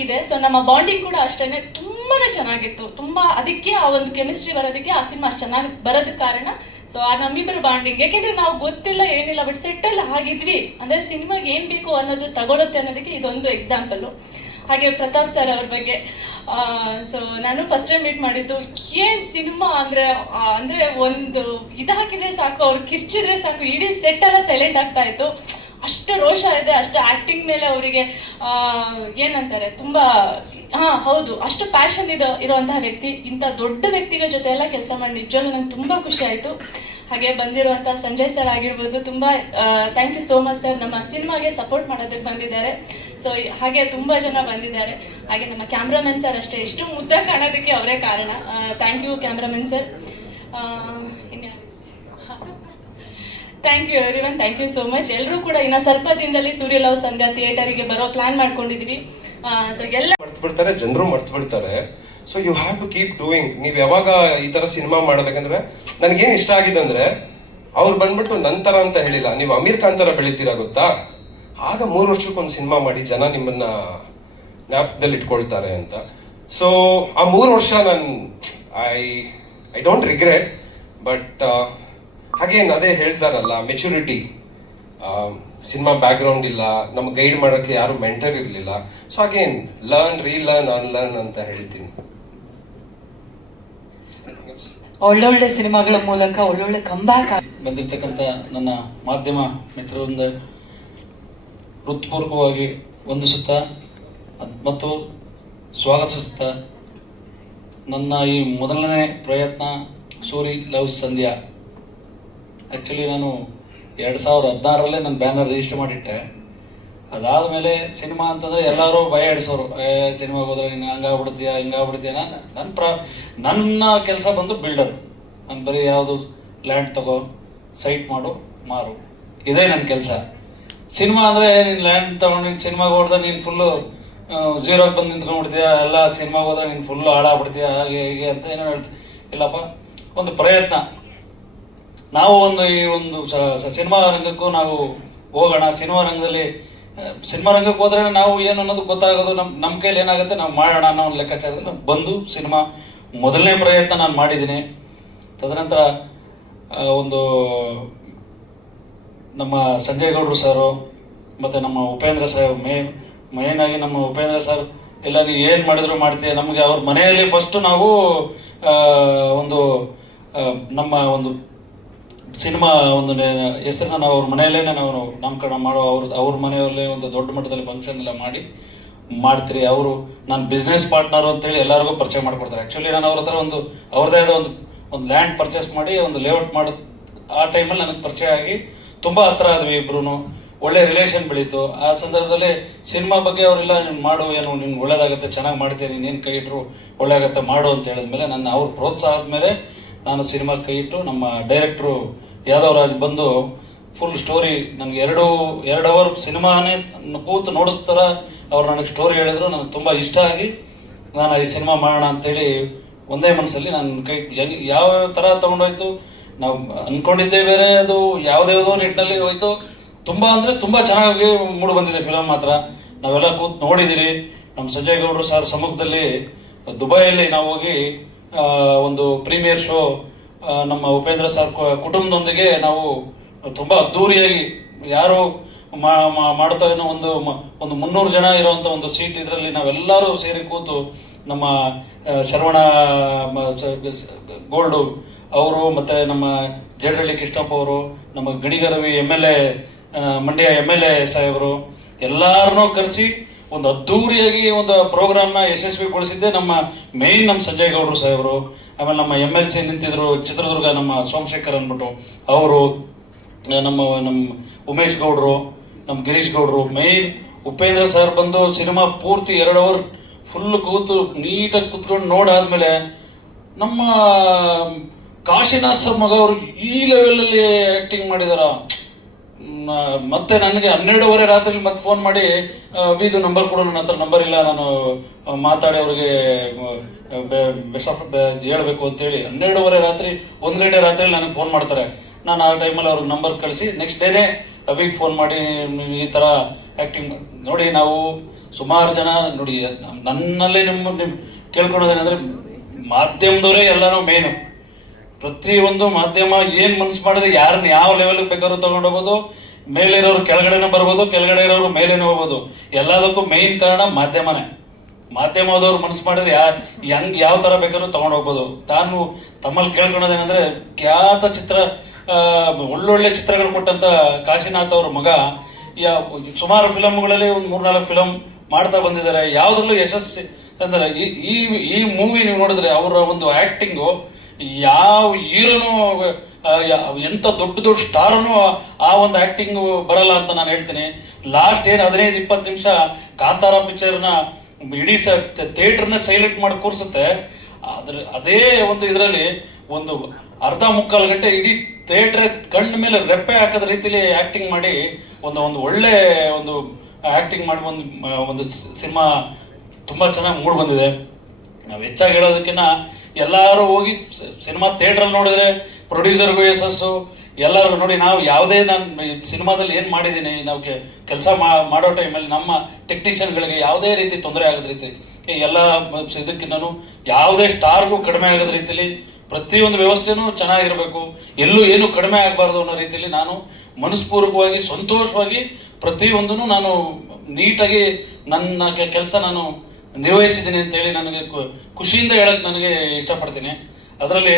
[SPEAKER 4] ಇದೆ. ಸೊ ನಮ್ಮ ಬಾಂಡಿಂಗ್ ಕೂಡ ಅಷ್ಟೇನೆ ತುಂಬಾನೇ ಚೆನ್ನಾಗಿತ್ತು. ತುಂಬಾ, ಅದಕ್ಕೆ ಆ ಒಂದು ಕೆಮಿಸ್ಟ್ರಿ ಬರೋದಕ್ಕೆ ಆ ಸಿನಿಮಾ ಅಷ್ಟು ಚೆನ್ನಾಗಿ ಬರೋದಕ್ಕೆ ಕಾರಣ ಸೊ ಆ ನಮ್ಮಿಬ್ಬರ ಬಾಂಡಿಂಗ್ ಯಾಕೆಂದ್ರೆ ನಾವು ಗೊತ್ತಿಲ್ಲ, ಏನಿಲ್ಲ ಬಟ್ ಸೆಟ್ಟಲ್ಲಿ ಆಗಿದ್ವಿ. ಅಂದ್ರೆ ಸಿನಿಮಾಗೆ ಏನ್ ಬೇಕು ಅನ್ನೋದು ತಗೊಳುತ್ತೆ ಅನ್ನೋದಕ್ಕೆ ಇದೊಂದು ಎಕ್ಸಾಂಪಲ್ ಹಾಗೆ ಪ್ರತಾಪ್ ಸರ್ ಅವ್ರ ಬಗ್ಗೆ. ಸೊ ನಾನು ಫಸ್ಟ್ ಟೈಮ್ ಮೀಟ್ ಮಾಡಿದ್ದು ಏನ್ ಸಿನಿಮಾ ಅಂದ್ರೆ ಅಂದ್ರೆ ಒಂದು ಇದು ಹಾಕಿದ್ರೆ ಸಾಕು, ಅವ್ರು ಕಿರ್ಚಿದ್ರೆ ಸಾಕು, ಇಡೀ ಸೆಟ್ ಎಲ್ಲ ಸೈಲೆಂಟ್ ಆಗ್ತಾ ಇತ್ತು. ಅಷ್ಟು ರೋಷ ಇದೆ, ಅಷ್ಟು ಆಕ್ಟಿಂಗ್ ಮೇಲೆ ಅವರಿಗೆ ಏನಂತಾರೆ, ತುಂಬ, ಹಾ, ಹೌದು, ಅಷ್ಟು ಪ್ಯಾಷನ್ ಇರೋ ಇರುವಂತಹ ವ್ಯಕ್ತಿ, ಇಂಥ ದೊಡ್ಡ ವ್ಯಕ್ತಿಗಳ ಜೊತೆ ಎಲ್ಲ ಕೆಲಸ ಮಾಡಿ, ನಿಜವಾಗ್ಲೂ ನಂಗೆ ತುಂಬಾ ಖುಷಿ ಆಯ್ತು. ಹಾಗೆ ಬಂದಿರುವಂತಹ ಸಂಜಯ್ ಸರ್ ಆಗಿರ್ಬೋದು, ತುಂಬಾ thank you so much sir ನಮ್ಮ ಸಿನಿಮಾಗೆ ಸಪೋರ್ಟ್ ಮಾಡೋದಕ್ಕೆ ಬಂದಿದ್ದಾರೆ. ಸೊ ಹಾಗೆ ತುಂಬಾ ಜನ ಬಂದಿದ್ದಾರೆ. ಹಾಗೆ ನಮ್ಮ ಕ್ಯಾಮ್ರಾಮನ್ ಸರ್ ಅಷ್ಟೇ, ಎಷ್ಟು ಮುದ್ದ ಕಾಣೋದಕ್ಕೆ ಅವರೇ ಕಾರಣ. Thank you cameraman sir thank you everyone thank you so much ಎಲ್ಲರೂ ಕೂಡ ಇನ್ನ ಸ್ವಲ್ಪ ದಿನದಲ್ಲಿ ಸೂರ್ಯ ಲವ್ ಸಂಧ್ಯಾ ಥಿಯೇಟರಿಗೆ ಬರೋ ಪ್ಲಾನ್ ಮಾಡ್ಕೊಂಡಿದೀವಿ. ಸೊ ಎಲ್ಲ
[SPEAKER 5] ಮರ್ತು ಬಿಡ್ತಾರೆ ಜನರು ಮರ್ತು ಬಿಡ್ತಾರೆ so you have to keep doing ನೀವು ಯಾವಾಗ ಈ ತರ ಸಿನಿಮಾ ಮಾಡಬೇಕಂದ್ರೆ, ನನಗೇನು ಇಷ್ಟ ಆಗಿದೆ ಅಂದ್ರೆ, ಅವ್ರು ಬಂದ್ಬಿಟ್ಟು ನಂತರ ಅಂತ ಹೇಳಿಲ್ಲ. ನೀವು ಅಮೀರ್ ಖಾನ್ ತರ ಬೆಳಿತೀರಾ ಗೊತ್ತಾ? ಆಗ ಮೂರು ವರ್ಷಕ್ಕೊಂದು ಸಿನಿಮಾ ಮಾಡಿ ಜನ ನಿಮ್ಮನ್ನ ಜ್ಞಾಪಕದಲ್ಲಿ ಇಟ್ಕೊಳ್ತಾರೆ ಅಂತ. ಸೊ ಆ ಮೂರು ವರ್ಷ ನಾನು I I don't regret but ಹಾಗೇನ್ ಅದೇ ಹೇಳ್ತಾರಲ್ಲ ಮೆಚುರಿಟಿ ಸಿನಿಮಾ ಬ್ಯಾಕ್ಗ್ರೌಂಡ್ ಇಲ್ಲ ನಮ್ಗೆ ಗೈಡ್ ಮಾಡೋಕ್ಕೆ ಯಾರು ಮೆಂಟರ್ ಇರಲಿಲ್ಲ. So again learn relearn unlearn ಅಂತ ಹೇಳ್ತೀನಿ.
[SPEAKER 3] ಒಳ್ಳೊಳ್ಳೆ ಸಿನಿಮಾಗಳ ಮೂಲಕ ಒಳ್ಳೊಳ್ಳೆ ಕಂಬ್ಯಾಕ್
[SPEAKER 6] ಬಂದಿರತಕ್ಕಂಥ ನನ್ನ ಮಾಧ್ಯಮ ಮಿತ್ರರಿಂದ ಹೃತ್ಪೂರ್ವಕವಾಗಿ ವಂದಿಸುತ್ತಾ ಮತ್ತು ಸ್ವಾಗತಿಸುತ್ತಾ ನನ್ನ ಈ ಮೊದಲನೇ ಪ್ರಯತ್ನ ಸೂರಿ ಲವ್ ಸಂಧ್ಯಾ. ಆ್ಯಕ್ಚುಲಿ ನಾನು ಎರಡು ಸಾವಿರದ ಹದಿನಾರರಲ್ಲೇ ನನ್ನ ಬ್ಯಾನರ್ ರಿಜಿಸ್ಟರ್ ಮಾಡಿಟ್ಟೆ. ಅದಾದಮೇಲೆ ಸಿನಿಮಾ ಅಂತಂದರೆ ಎಲ್ಲರೂ ಭಯ ಹಿಡಿಸೋರು ಏ ಸಿನಿಮಾಗೆ ಹೋದ್ರೆ ನೀನು ಹಂಗಾಗ್ಬಿಡ್ತೀಯಾ ಹಿಂಗಾಗ್ಬಿಡ್ತೀಯ ನಾನು ನನ್ನ ಪ್ರ, ನನ್ನ ಕೆಲಸ ಬಂದು ಬಿಲ್ಡರ್ ನಾನು ಬರೀ ಯಾವುದು ಲ್ಯಾಂಡ್ ತಗೋ ಸೈಟ್ ಮಾಡು, ಮಾರು. ಇದೇ ನನ್ನ ಕೆಲಸ. ಸಿನಿಮಾ ಅಂದರೆ ನೀನು ಲ್ಯಾಂಡ್ ತೊಗೊಂಡು ನೀನು ಸಿನಿಮಾಗೆ ಹೋದ್ರೆ ನೀನು ಫುಲ್ಲು ಝೀರೋಗೆ ಬಂದು ನಿಂತ್ಕೊಂಡ್ಬಿಡ್ತೀಯ? ಎಲ್ಲ ಸಿನಿಮಾಗೆ ಹೋದ್ರೆ ನೀನು ಫುಲ್ಲು ಹಾಳಾಗ್ಬಿಡ್ತೀಯ? ಹಾಗೆ, ಹೀಗೆ ಅಂತ ಏನೋ ಹೇಳ್ತೀನಿ ಇಲ್ಲಪ್ಪ, ಒಂದು ಪ್ರಯತ್ನ. ನಾವು ಒಂದು ಈ ಒಂದು ಸಿನಿಮಾ ರಂಗಕ್ಕೂ ನಾವು ಹೋಗೋಣ. ಸಿನಿಮಾ ರಂಗದಲ್ಲಿ ಸಿನಿಮಾ ರಂಗಕ್ಕೆ ಹೋದ್ರೆ ನಾವು ಏನು ಅನ್ನೋದು ಗೊತ್ತಾಗೋದು ನಮ್ಮ ನಮ್ಮ ಕೈಲಿ ಏನಾಗುತ್ತೆ ನಾವು ಮಾಡೋಣ ಅನ್ನೋ ಒಂದು ಲೆಕ್ಕಾಚಾರದಿಂದ ಬಂದು ಸಿನಿಮಾ ಮೊದಲನೇ ಪ್ರಯತ್ನ ನಾನು ಮಾಡಿದ್ದೀನಿ. ತದನಂತರ ಒಂದು ನಮ್ಮ ಸಂಜಯ್ ಗೌಡ್ರು ಸರು, ಮತ್ತು ನಮ್ಮ ಉಪೇಂದ್ರ ಸರ್, ಮೇ ಮೇನ್ ಆಗಿ ನಮ್ಮ ಉಪೇಂದ್ರ ಸರ್, ಎಲ್ಲ ನೀವು ಏನು ಮಾಡಿದ್ರು ಮಾಡ್ತೀಯ, ನಮಗೆ ಅವ್ರ ಮನೆಯಲ್ಲಿ ಫಸ್ಟ್ ನಾವು ಒಂದು ನಮ್ಮ ಒಂದು ಸಿನಿಮಾ ಒಂದು ಹೆಸರನ್ನ ನಾವು ಅವ್ರ ಮನೆಯಲ್ಲೇ ನಾವು ನಾಮಕರಣ ಮಾಡೋ ಅವ್ರ ಅವ್ರ ಮನೆಯಲ್ಲೇ ಒಂದು ದೊಡ್ಡ ಮಟ್ಟದಲ್ಲಿ ಫಂಕ್ಷನ್ ಎಲ್ಲ ಮಾಡಿ ಮಾಡ್ತೀರಿ. ಅವರು ನಾನು ಬಿಸ್ನೆಸ್ ಪಾರ್ಟ್ನರ್ ಅಂತೇಳಿ ಎಲ್ಲರಿಗೂ ಪರಿಚಯ ಮಾಡಿಕೊಡ್ತಾರೆ. ಆ್ಯಕ್ಚುಲಿ ನಾನು ಅವ್ರ ಹತ್ರ ಒಂದು ಅವ್ರದೇ ಆದ ಒಂದು ಒಂದು ಲ್ಯಾಂಡ್ ಪರ್ಚೇಸ್ ಮಾಡಿ ಒಂದು ಲೇಔಟ್ ಮಾಡೋ ಆ ಟೈಮಲ್ಲಿ ನನಗೆ ಪರಿಚಯ ಆಗಿ ತುಂಬ ಹತ್ರ ಆದ್ವಿ ಇಬ್ರು ಒಳ್ಳೆ ರಿಲೇಷನ್ ಬೆಳೀತು. ಆ ಸಂದರ್ಭದಲ್ಲಿ ಸಿನಿಮಾ ಬಗ್ಗೆ ಅವರೆಲ್ಲ, ನೀನು ಮಾಡು, ಏನು ನಿನ್ಗೆ ಒಳ್ಳೇದಾಗುತ್ತೆ, ಚೆನ್ನಾಗಿ ಮಾಡ್ತೀನಿ, ನೀನು ಕೈ ಇಟ್ಟರು ಒಳ್ಳೆಯಾಗತ್ತೆ ಮಾಡು ಅಂತ ಹೇಳಿದ್ಮೇಲೆ ನನ್ನ ಅವ್ರು ಪ್ರೋತ್ಸಾಹದ ಮೇಲೆ ನಾನು ಸಿನಿಮಾ ಕೈ ಇಟ್ಟು ನಮ್ಮ ಡೈರೆಕ್ಟ್ರು ಯಾದವ್ ರಾಜ್ ಬಂದು ಫುಲ್ ಸ್ಟೋರಿ ನನಗೆ ಎರಡು ಎರಡು ಅವರ್ ಸಿನಿಮಾನೇ ಕೂತು ನೋಡಿಸ್ತಾರ ಅವ್ರು ನನಗೆ ಸ್ಟೋರಿ ಹೇಳಿದ್ರು, ನನಗೆ ತುಂಬ ಇಷ್ಟ ಆಗಿ ನಾನು ಈ ಸಿನಿಮಾ ಮಾಡೋಣ ಅಂತೇಳಿ ಒಂದೇ ಮನಸ್ಸಲ್ಲಿ ನನ್ನ ಕೈ ಯಾವ ಥರ ತೊಗೊಂಡೋಯ್ತು, ನಾವು ಅನ್ಕೊಂಡಿದ್ದೇ ಬೇರೆ, ಅದು ಯಾವುದ್ಯಾವುದೋ ನಿಟ್ಟಿನಲ್ಲಿ ಹೋಯ್ತು. ತುಂಬ ಅಂದರೆ ತುಂಬ ಚೆನ್ನಾಗಿ ಮೂಡಿ ಬಂದಿದೆ ಫಿಲಮ್ ಮಾತ್ರ. ನಾವೆಲ್ಲ ಕೂತ್ ನೋಡಿದಿರಿ. ನಮ್ಮ ಸಂಜಯ್ ಗೌಡರು ಸರ್ ಸಮ್ಮುಖದಲ್ಲಿ ದುಬೈಯಲ್ಲಿ ನಾವು ಹೋಗಿ ಒಂದು ಪ್ರೀಮಿಯರ್ ಶೋ ನಮ್ಮ ಉಪೇಂದ್ರ ಸರ್ ಕುಟುಂಬದೊಂದಿಗೆ ನಾವು ತುಂಬ ಅದ್ದೂರಿಯಾಗಿ ಯಾರು ಮಾಡ್ತಾ ಏನೋ ಒಂದು ಒಂದು ಮುನ್ನೂರು ಜನ ಇರುವಂತ ಒಂದು ಸೀಟ್ ಇದರಲ್ಲಿ ನಾವೆಲ್ಲರೂ ಸೇರಿ ಕೂತು ನಮ್ಮ ಶರವಣ ಗೋಲ್ಡು ಅವರು ಮತ್ತೆ ನಮ್ಮ ಜೇಡಳ್ಳಿ ಕೃಷ್ಣಪ್ಪ ಅವರು, ನಮ್ಮ Ganiga Ravi M L A Mandya M L A ಸಾಹೇಬರು ಎಲ್ಲಾರನ್ನೂ ಕರೆಸಿ ಒಂದು ಅದ್ದೂರಿಯಾಗಿ ಒಂದು ಪ್ರೋಗ್ರಾಮ್ನ ಯಶಸ್ವಿಗೊಳಿಸಿದ್ದೆ ನಮ್ಮ ಮೇನ್ ನಮ್ಮ ಸಂಜಯ್ ಗೌಡ್ರು ಸಾಹೇಬರು, ಆಮೇಲೆ ನಮ್ಮ ಎಂ ಎಲ್ ಸಿ ನಿಂತಿದ್ರು ಚಿತ್ರದುರ್ಗ ನಮ್ಮ ಸೋಮಶೇಖರ್ ಅಂದ್ಬಿಟ್ಟು ಅವರು, ನಮ್ಮ ನಮ್ಮ ಉಮೇಶ್ ಗೌಡ್ರು, ನಮ್ಮ ಗಿರೀಶ್ ಗೌಡ್ರು ಮೇನ್ ಉಪೇಂದ್ರ ಸರ್ ಬಂದು ಸಿನಿಮಾ ಪೂರ್ತಿ ಎರಡು ಅವರ್ ಫುಲ್ ಕೂತು ನೀಟಾಗಿ ಕೂತ್ಕೊಂಡು ನೋಡಾದ್ಮೇಲೆ ನಮ್ಮ ಕಾಶಿನಾಥ್ ಸರ್ ಮಗ ಅವರು ಈ ಲೆವೆಲಲ್ಲಿ ಆ್ಯಕ್ಟಿಂಗ್ ಮಾಡಿದಾರ. ಮತ್ತೆ ನನಗೆ ಹನ್ನೆರಡುವರೆ ರಾತ್ರಿ ಮತ್ತೆ ಫೋನ್ ಮಾಡಿ ಇದು ನಂಬರ್ ಕೊಡು, ನನ್ನ ಹತ್ರ ನಂಬರ್ ಇಲ್ಲ, ನಾನು ಮಾತಾಡಿ ಅವ್ರಿಗೆ ಹೇಳ್ಬೇಕು ಅಂತೇಳಿ. ಹನ್ನೆರಡುವರೆ ರಾತ್ರಿ, ಒಂದು ಗಂಟೆ ರಾತ್ರಿ ನನಗೆ ಫೋನ್ ಮಾಡ್ತಾರೆ. ನಾನು ಆ ಟೈಮಲ್ಲಿ ಅವ್ರಿಗೆ ನಂಬರ್ ಕಳಿಸಿ ನೆಕ್ಸ್ಟ್ ಡೇನೆ ಅಭಿಗೆ ಫೋನ್ ಮಾಡಿ ಈ ಥರ ಆ್ಯಕ್ಟಿಂಗ್ ನೋಡಿ ನಾವು ಸುಮಾರು ಜನ, ನೋಡಿ, ನನ್ನಲ್ಲಿ ನಿಮ್ಮ ನಿಮ್ ಕೇಳ್ಕೊಳೋದೇನೆಂದ್ರೆ ಮಾಧ್ಯಮದವರೇ ಎಲ್ಲನೂ ಮೇನು ಪ್ರತಿಯೊಂದು ಮಾಧ್ಯಮ ಏನ್ ಮನ್ಸು ಮಾಡಿದ್ರೆ ಯಾರನ್ನ ಯಾವ ಲೆವೆಲ್ ಬೇಕಾದ್ರೂ ತಗೊಂಡೋಗ್ಬೋದು ಮೇಲೆ ಇರೋರು ಕೆಳಗಡೆನೂ ಬರ್ಬೋದು, ಕೆಳಗಡೆ ಇರೋರು ಮೇಲೇನೂ ಹೋಗ್ಬೋದು. ಎಲ್ಲದಕ್ಕೂ ಮೇನ್ ಕಾರಣ ಮಾಧ್ಯಮನೇ. ಮಾಧ್ಯಮದವ್ರು ಮನ್ಸು ಮಾಡಿದ್ರೆ ಯಾ ಹೆಂಗ್ ಯಾವ ತರ ಬೇಕಾದ್ರು ತಗೊಂಡು ಹೋಗ್ಬೋದು. ನಾನು ತಮ್ಮಲ್ಲಿ ಕೇಳ್ಕೊಳೋದೇನಂದ್ರೆ ಖ್ಯಾತ ಚಿತ್ರ ಒಳ್ಳೊಳ್ಳೆ ಚಿತ್ರಗಳು ಕೊಟ್ಟಂತ ಕಾಶಿನಾಥ್ ಅವ್ರ ಮಗ ಸುಮಾರು ಫಿಲಮ್ಗಳಲ್ಲಿ ಒಂದು ಮೂರ್ನಾಲ್ಕು ಫಿಲಮ್ ಮಾಡ್ತಾ ಬಂದಿದ್ದಾರೆ. ಯಾವ್ದ್ರಲ್ಲೂ ಯಶಸ್ಸಿ, ಅಂದ್ರೆ ಈ ಈ ಈ ಮೂವಿ ನೀವು ನೋಡಿದ್ರೆ ಅವರ ಒಂದು ಆಕ್ಟಿಂಗು ಯಾವ ಹೀರೋನು ಎಂತ ದೊಡ್ಡ ದೊಡ್ಡ ಸ್ಟಾರನು ಆ ಒಂದು ಆಕ್ಟಿಂಗ್ ಬರಲ್ಲ ಅಂತ ನಾನು ಹೇಳ್ತೀನಿ. ಲಾಸ್ಟ್ ಏನ್ ಹದಿನೈದು, ಇಪ್ಪತ್ತು ನಿಮಿಷ ಕಾಂತಾರ ಪಿಕ್ಚರ್ನ ಇಡೀ ಥಿಯೇಟರ್ನ ಸೈಲೆಂಟ್ ಮಾಡಿ ಕೂರ್ಸುತ್ತೆ. ಅದ್ರ ಅದೇ ಒಂದು ಇದರಲ್ಲಿ ಒಂದು ಅರ್ಧ ಮುಕ್ಕಾಲು ಗಂಟೆ ಇಡೀ ಥಿಯೇಟರ್ ಕಣ್ಣ ಮೇಲೆ ರೆಪ್ಪೆ ಹಾಕದ ರೀತಿಲಿ ಆಕ್ಟಿಂಗ್ ಮಾಡಿ ಒಂದು ಒಂದು ಒಳ್ಳೆ ಒಂದು ಆಕ್ಟಿಂಗ್ ಮಾಡಿ ಒಂದು ಒಂದು ಸಿನಿಮಾ ತುಂಬಾ ಚೆನ್ನಾಗಿ ಮೂಡ್ ಬಂದಿದೆ. ನಾವು ಹೆಚ್ಚಾಗಿ ಹೇಳೋದಕ್ಕಿಂತ ಎಲ್ಲರೂ ಹೋಗಿ ಸಿನಿಮಾ ಥಿಯೇಟ್ರಲ್ಲಿ ನೋಡಿದ್ರೆ ಪ್ರೊಡ್ಯೂಸರ್ಗೂ ಯಶಸ್ಸು. ಎಲ್ಲರಿಗೂ ನೋಡಿ, ನಾವು ಯಾವುದೇ ನಾನು ಸಿನಿಮಾದಲ್ಲಿ ಏನು ಮಾಡಿದ್ದೀನಿ ನಾವು ಕೆಲಸ ಮಾಡೋ ಟೈಮಲ್ಲಿ ನಮ್ಮ ಟೆಕ್ನಿಷಿಯನ್ಗಳಿಗೆ ಯಾವುದೇ ರೀತಿ ತೊಂದರೆ ಆಗದ ರೀತಿ ಎಲ್ಲ ಇದಕ್ಕಿಂತನೂ ಯಾವುದೇ ಸ್ಟಾರ್ಗೂ ಕಡಿಮೆ ಆಗದ ರೀತಿಲಿ ಪ್ರತಿಯೊಂದು ವ್ಯವಸ್ಥೆನೂ ಚೆನ್ನಾಗಿರಬೇಕು. ಎಲ್ಲೂ ಏನು ಕಡಿಮೆ ಆಗಬಾರ್ದು ಅನ್ನೋ ರೀತಿಯಲ್ಲಿ ನಾನು ಮನಸ್ಪೂರ್ವಕವಾಗಿ, ಸಂತೋಷವಾಗಿ ಪ್ರತಿಯೊಂದನ್ನು ನಾನು ನೀಟಾಗಿ ನನ್ನ ಕೆಲಸ ನಾನು ನಿರ್ವಹಿಸಿದ್ದೀನಿ ಅಂತೇಳಿ ನನಗೆ ಖುಷಿಯಿಂದ ಹೇಳಕ್ ನನಗೆ ಇಷ್ಟಪಡ್ತೀನಿ. ಅದರಲ್ಲಿ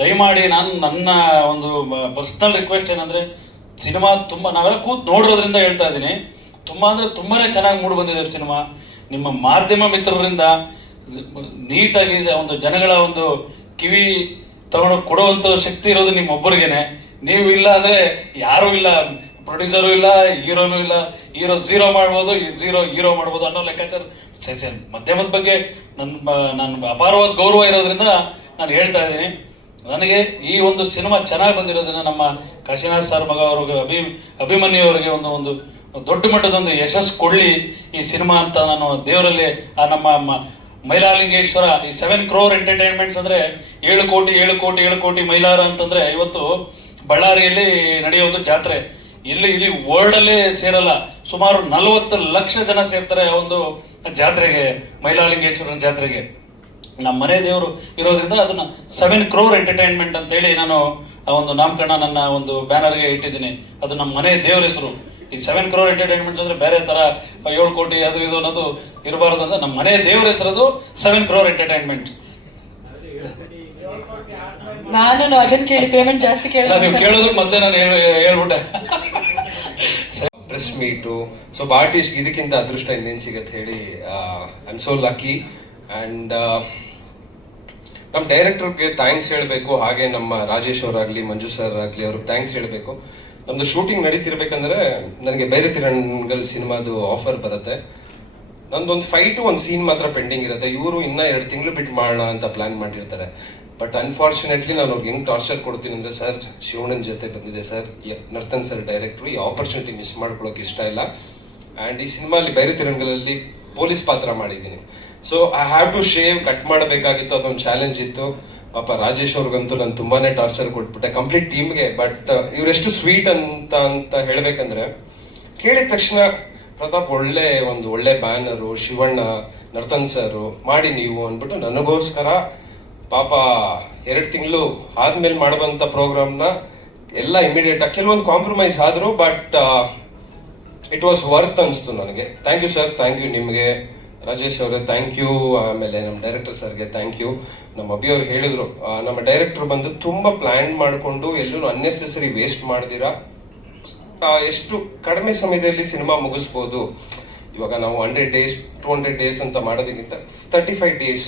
[SPEAKER 6] ದಯಮಾಡಿ ನಾನು ನನ್ನ ಒಂದು ಪರ್ಸ್ನಲ್ ರಿಕ್ವೆಸ್ಟ್ ಏನಂದ್ರೆ, ಸಿನಿಮಾ ತುಂಬ ನಾವೆಲ್ಲ ಕೂತ್ ನೋಡಿರೋದ್ರಿಂದ ಹೇಳ್ತಾ ಇದ್ದೀನಿ. ತುಂಬ ಅಂದ್ರೆ ತುಂಬಾನೇ ಚೆನ್ನಾಗಿ ಮೂಡಿ ಬಂದಿದೆ ಸಿನಿಮಾ. ನಿಮ್ಮ ಮಾಧ್ಯಮ ಮಿತ್ರರಿಂದ ನೀಟಾಗಿ ಒಂದು ಜನಗಳ ಒಂದು ಕಿವಿ ತಗೊಂಡು ಕೊಡುವಂತ ಶಕ್ತಿ ಇರೋದು ನಿಮ್ಮ ಒಬ್ಬರಿಗೇನೆ ನೀವು ಇಲ್ಲ ಅಂದ್ರೆ ಯಾರು ಇಲ್ಲ. ಪ್ರೊಡ್ಯೂಸರು ಇಲ್ಲ, ಹೀರೋನು ಇಲ್ಲ, ಹೀರೋ ಝೀರೋ ಮಾಡ್ಬೋದು, ಈ ಝೀರೋ ಹೀರೋ ಮಾಡ್ಬೋದು ಅನ್ನೋ ಲೆಕ್ಕಾಚಾರ. ಸೆಷನ್ ಮಧ್ಯಮದ ಬಗ್ಗೆ ನನ್ನ ನನ್ನ ಅಪಾರವಾದ ಗೌರವ ಇರೋದ್ರಿಂದ ನಾನು ಹೇಳ್ತಾ ಇದ್ದೀನಿ. ನನಗೆ ಈ ಒಂದು ಸಿನಿಮಾ ಚೆನ್ನಾಗಿ ಬಂದಿರೋದನ್ನ ನಮ್ಮ ಕಾಶಿನಾಥ್ ಸರ್ ಮಗ ಅವ್ರಿಗೆ, ಅಭಿ, ಅಭಿಮನ್ಯು ಅವರಿಗೆ ಒಂದು ಒಂದು ದೊಡ್ಡ ಮಟ್ಟದ ಒಂದು ಯಶಸ್ಸು ಕೊಡ್ಲಿ ಈ ಸಿನಿಮಾ ಅಂತ ನಾನು ದೇವರಲ್ಲಿ, ಆ ನಮ್ಮ ಮೈಲಾಲಿಂಗೇಶ್ವರ, ಈ ಸೆವೆನ್ ಕ್ರೋರ್ ಎಂಟರ್ಟೈನ್ಮೆಂಟ್ಸ್ ಅಂದ್ರೆ ಏಳು ಕೋಟಿ ಏಳು ಕೋಟಿ ಏಳು ಕೋಟಿ ಮೈಲಾರ ಅಂತಂದ್ರೆ ಇವತ್ತು ಬಳ್ಳಾರಿಯಲ್ಲಿ ನಡೆಯೋದು ಜಾತ್ರೆ. ಇಲ್ಲಿ ಇಲ್ಲಿ ವರ್ಲ್ಡ್ ಅಲ್ಲೇ ಸೇರಲ್ಲ. ಸುಮಾರು ನಲವತ್ತು ಲಕ್ಷ ಜನ ಸೇರ್ತಾರೆ ಆ ಒಂದು ಜಾತ್ರೆಗೆ ಮೈಲಾಲಿಂಗೇಶ್ವರನ ಜಾತ್ರೆಗೆ. ನಮ್ಮ ಮನೆ ದೇವರು ಇರೋದ್ರಿಂದ ಅದನ್ನ ಸೆವೆನ್ ಕ್ರೋರ್ ಎಂಟರ್ಟೈನ್ಮೆಂಟ್ ಅಂತ ಹೇಳಿ ನಾನು ಆ ಒಂದು ನಾಮಕರಣ ನನ್ನ ಒಂದು ಬ್ಯಾನರ್ಗೆ ಇಟ್ಟಿದ್ದೀನಿ. ಅದು ನಮ್ಮ ಮನೆ ದೇವ್ರ ಹೆಸರು. ಈ ಸೆವೆನ್ ಕ್ರೋರ್ ಎಂಟರ್ಟೈನ್ಮೆಂಟ್ ಅಂದ್ರೆ ಬೇರೆ ತರ ಏಳು ಕೋಟಿ ಅದು ಇದು ಅನ್ನೋದು ಇರಬಾರದು ಅಂತ ನಮ್ಮ ಮನೆ ದೇವ್ರ ಹೆಸರದು ಸೆವೆನ್ ಕ್ರೋರ್ ಎಂಟರ್ಟೈನ್ಮೆಂಟ್
[SPEAKER 3] ನಾನು ಅದನ್ನ ಕೇಳಿ ಪೇಮೆಂಟ್ ಜಾಸ್ತಿ
[SPEAKER 6] ನೀವು
[SPEAKER 3] ಕೇಳಿ
[SPEAKER 6] ಕೇಳೋದಕ್ಕೆ ಮೊದಲೇ ನಾನು ಹೇಳ್- ಹೇಳ್ಬಿಟ್ಟೆ.
[SPEAKER 5] ಪ್ರೆಸ್ ಮೀಟು ಸೊ ಆರ್ಟಿಸ್ಟ್ ಇದಕ್ಕಿಂತ ಅದೃಷ್ಟ ಇನ್ನೇನು ಸಿಗತ್ತೆ ಹೇಳಿ I am so lucky and ನಮ್ಮ ಡೈರೆಕ್ಟರ್ಗೆ ಥ್ಯಾಂಕ್ಸ್ ಹೇಳಬೇಕು. ಹಾಗೆ ನಮ್ಮ ರಾಜೇಶ್ ಅವರಾಗಲಿ, ಮಂಜು ಸರ್ ಆಗಲಿ, ಅವ್ರಿಗೆ ಥ್ಯಾಂಕ್ಸ್ ಹೇಳಬೇಕು. ನಮ್ಮದು ಶೂಟಿಂಗ್ ನಡೀತಿರ್ಬೇಕಂದ್ರೆ ನನಗೆ ಬೇರೆ ತಿರಣಗಳ ಸಿನಿಮಾದು ಆಫರ್ ಬರುತ್ತೆ. ನಂದೊಂದು ಫೈಟು ಒಂದು ಸೀನ್ ಮಾತ್ರ ಪೆಂಡಿಂಗ್ ಇರುತ್ತೆ. ಇವರು ಇನ್ನೂ ಎರಡು ತಿಂಗಳು ಬಿಟ್ಟು ಮಾಡೋಣ ಅಂತ ಪ್ಲಾನ್ ಮಾಡಿರ್ತಾರೆ. ಬಟ್ ಅನ್ಫಾರ್ಚುನೇಟ್ಲಿ ನಾನು ಅವ್ರಿಗೆ ಹೆಂಗೆ ಟಾರ್ಚರ್ ಕೊಡ್ತೀನಿ ಅಂದ್ರೆ, ಸರ್, ಶಿವಣ್ಣನ ಜೊತೆ ಬಂದಿದೆ, ಸರ್. ನರ್ತನ್ ಸರ್ ಡೈರೆಕ್ಟ್ರು ಈ ಆಪರ್ಚುನಿಟಿ ಮಿಸ್ ಮಾಡ್ಕೊಳಕ್ ಇಷ್ಟ ಇಲ್ಲ. ಆ್ಯಂಡ್ ಈ ಸಿನಿಮಾಲಿ ಬೈರಿ ತಿರಂಗಲಲ್ಲಿ ಪೊಲೀಸ್ ಪಾತ್ರ ಮಾಡಿದ್ದೀನಿ. So I have to shave cut ಮಾಡಬೇಕಾಗಿತ್ತು, ಅದೊಂದು ಚಾಲೆಂಜ್ ಇತ್ತು. ಪಾಪ ರಾಜೇಶ್ ಅವ್ರಿಗಂತೂ ನಾನು ತುಂಬಾನೇ ಟಾರ್ಚರ್ ಕೊಟ್ಬಿಟ್ಟೆ ಕಂಪ್ಲೀಟ್ ಟೀಮ್ಗೆ ಬಟ್ ಇವರೆಷ್ಟು ಸ್ವೀಟ್ ಅಂತ ಅಂತ ಹೇಳಬೇಕಂದ್ರೆ, ಕೇಳಿದ ತಕ್ಷಣ ಪ್ರತಾಪ್ ಒಳ್ಳೆ ಒಂದು ಒಳ್ಳೆ ಬ್ಯಾನರು ಶಿವಣ್ಣ, ನರ್ತನ್ ಸರ್ ಮಾಡಿ ನೀವು ಅಂದ್ಬಿಟ್ಟು ನನಗೋಸ್ಕರ ಪಾಪ ಎರಡು ತಿಂಗಳು ಆದ್ಮೇಲೆ ಮಾಡುವಂಥ ಪ್ರೋಗ್ರಾಮ್ನ ಎಲ್ಲ ಇಮಿಡಿಯೇಟ್ ಆಗಿ ಕೆಲವೊಂದು ಕಾಂಪ್ರಮೈಸ್ ಆದ್ರು ಬಟ್ ಇಟ್ ವಾಸ್ ವರ್ತ್ ಅನಿಸ್ತು ನನಗೆ. Thank you sir thank you ನಿಮಗೆ. ರಾಜೇಶ್ ಅವರೇ ಥ್ಯಾಂಕ್ ಯು ಆಮೇಲೆ ನಮ್ಮ ಡೈರೆಕ್ಟರ್ ಸರ್ಗೆ ಥ್ಯಾಂಕ್ ಯು ನಮ್ಮ ಅಭಿ ಅವ್ರು ಹೇಳಿದ್ರು ನಮ್ಮ ಡೈರೆಕ್ಟರ್ ಬಂದು ತುಂಬಾ ಪ್ಲಾನ್ ಮಾಡಿಕೊಂಡು ಎಲ್ಲೂ ಅನ್ನೆಸೆಸರಿ ವೇಸ್ಟ್ ಮಾಡ್ದಿರಾ. ಎಷ್ಟು ಕಡಿಮೆ ಸಮಯದಲ್ಲಿ ಸಿನಿಮಾ ಮುಗಿಸ್ಬೋದು. ಇವಾಗ ನಾವು hundred days two hundred days ಅಂತ ಮಾಡೋದಕ್ಕಿಂತ ತರ್ಟಿ ಫೈವ್ ಡೇಸ್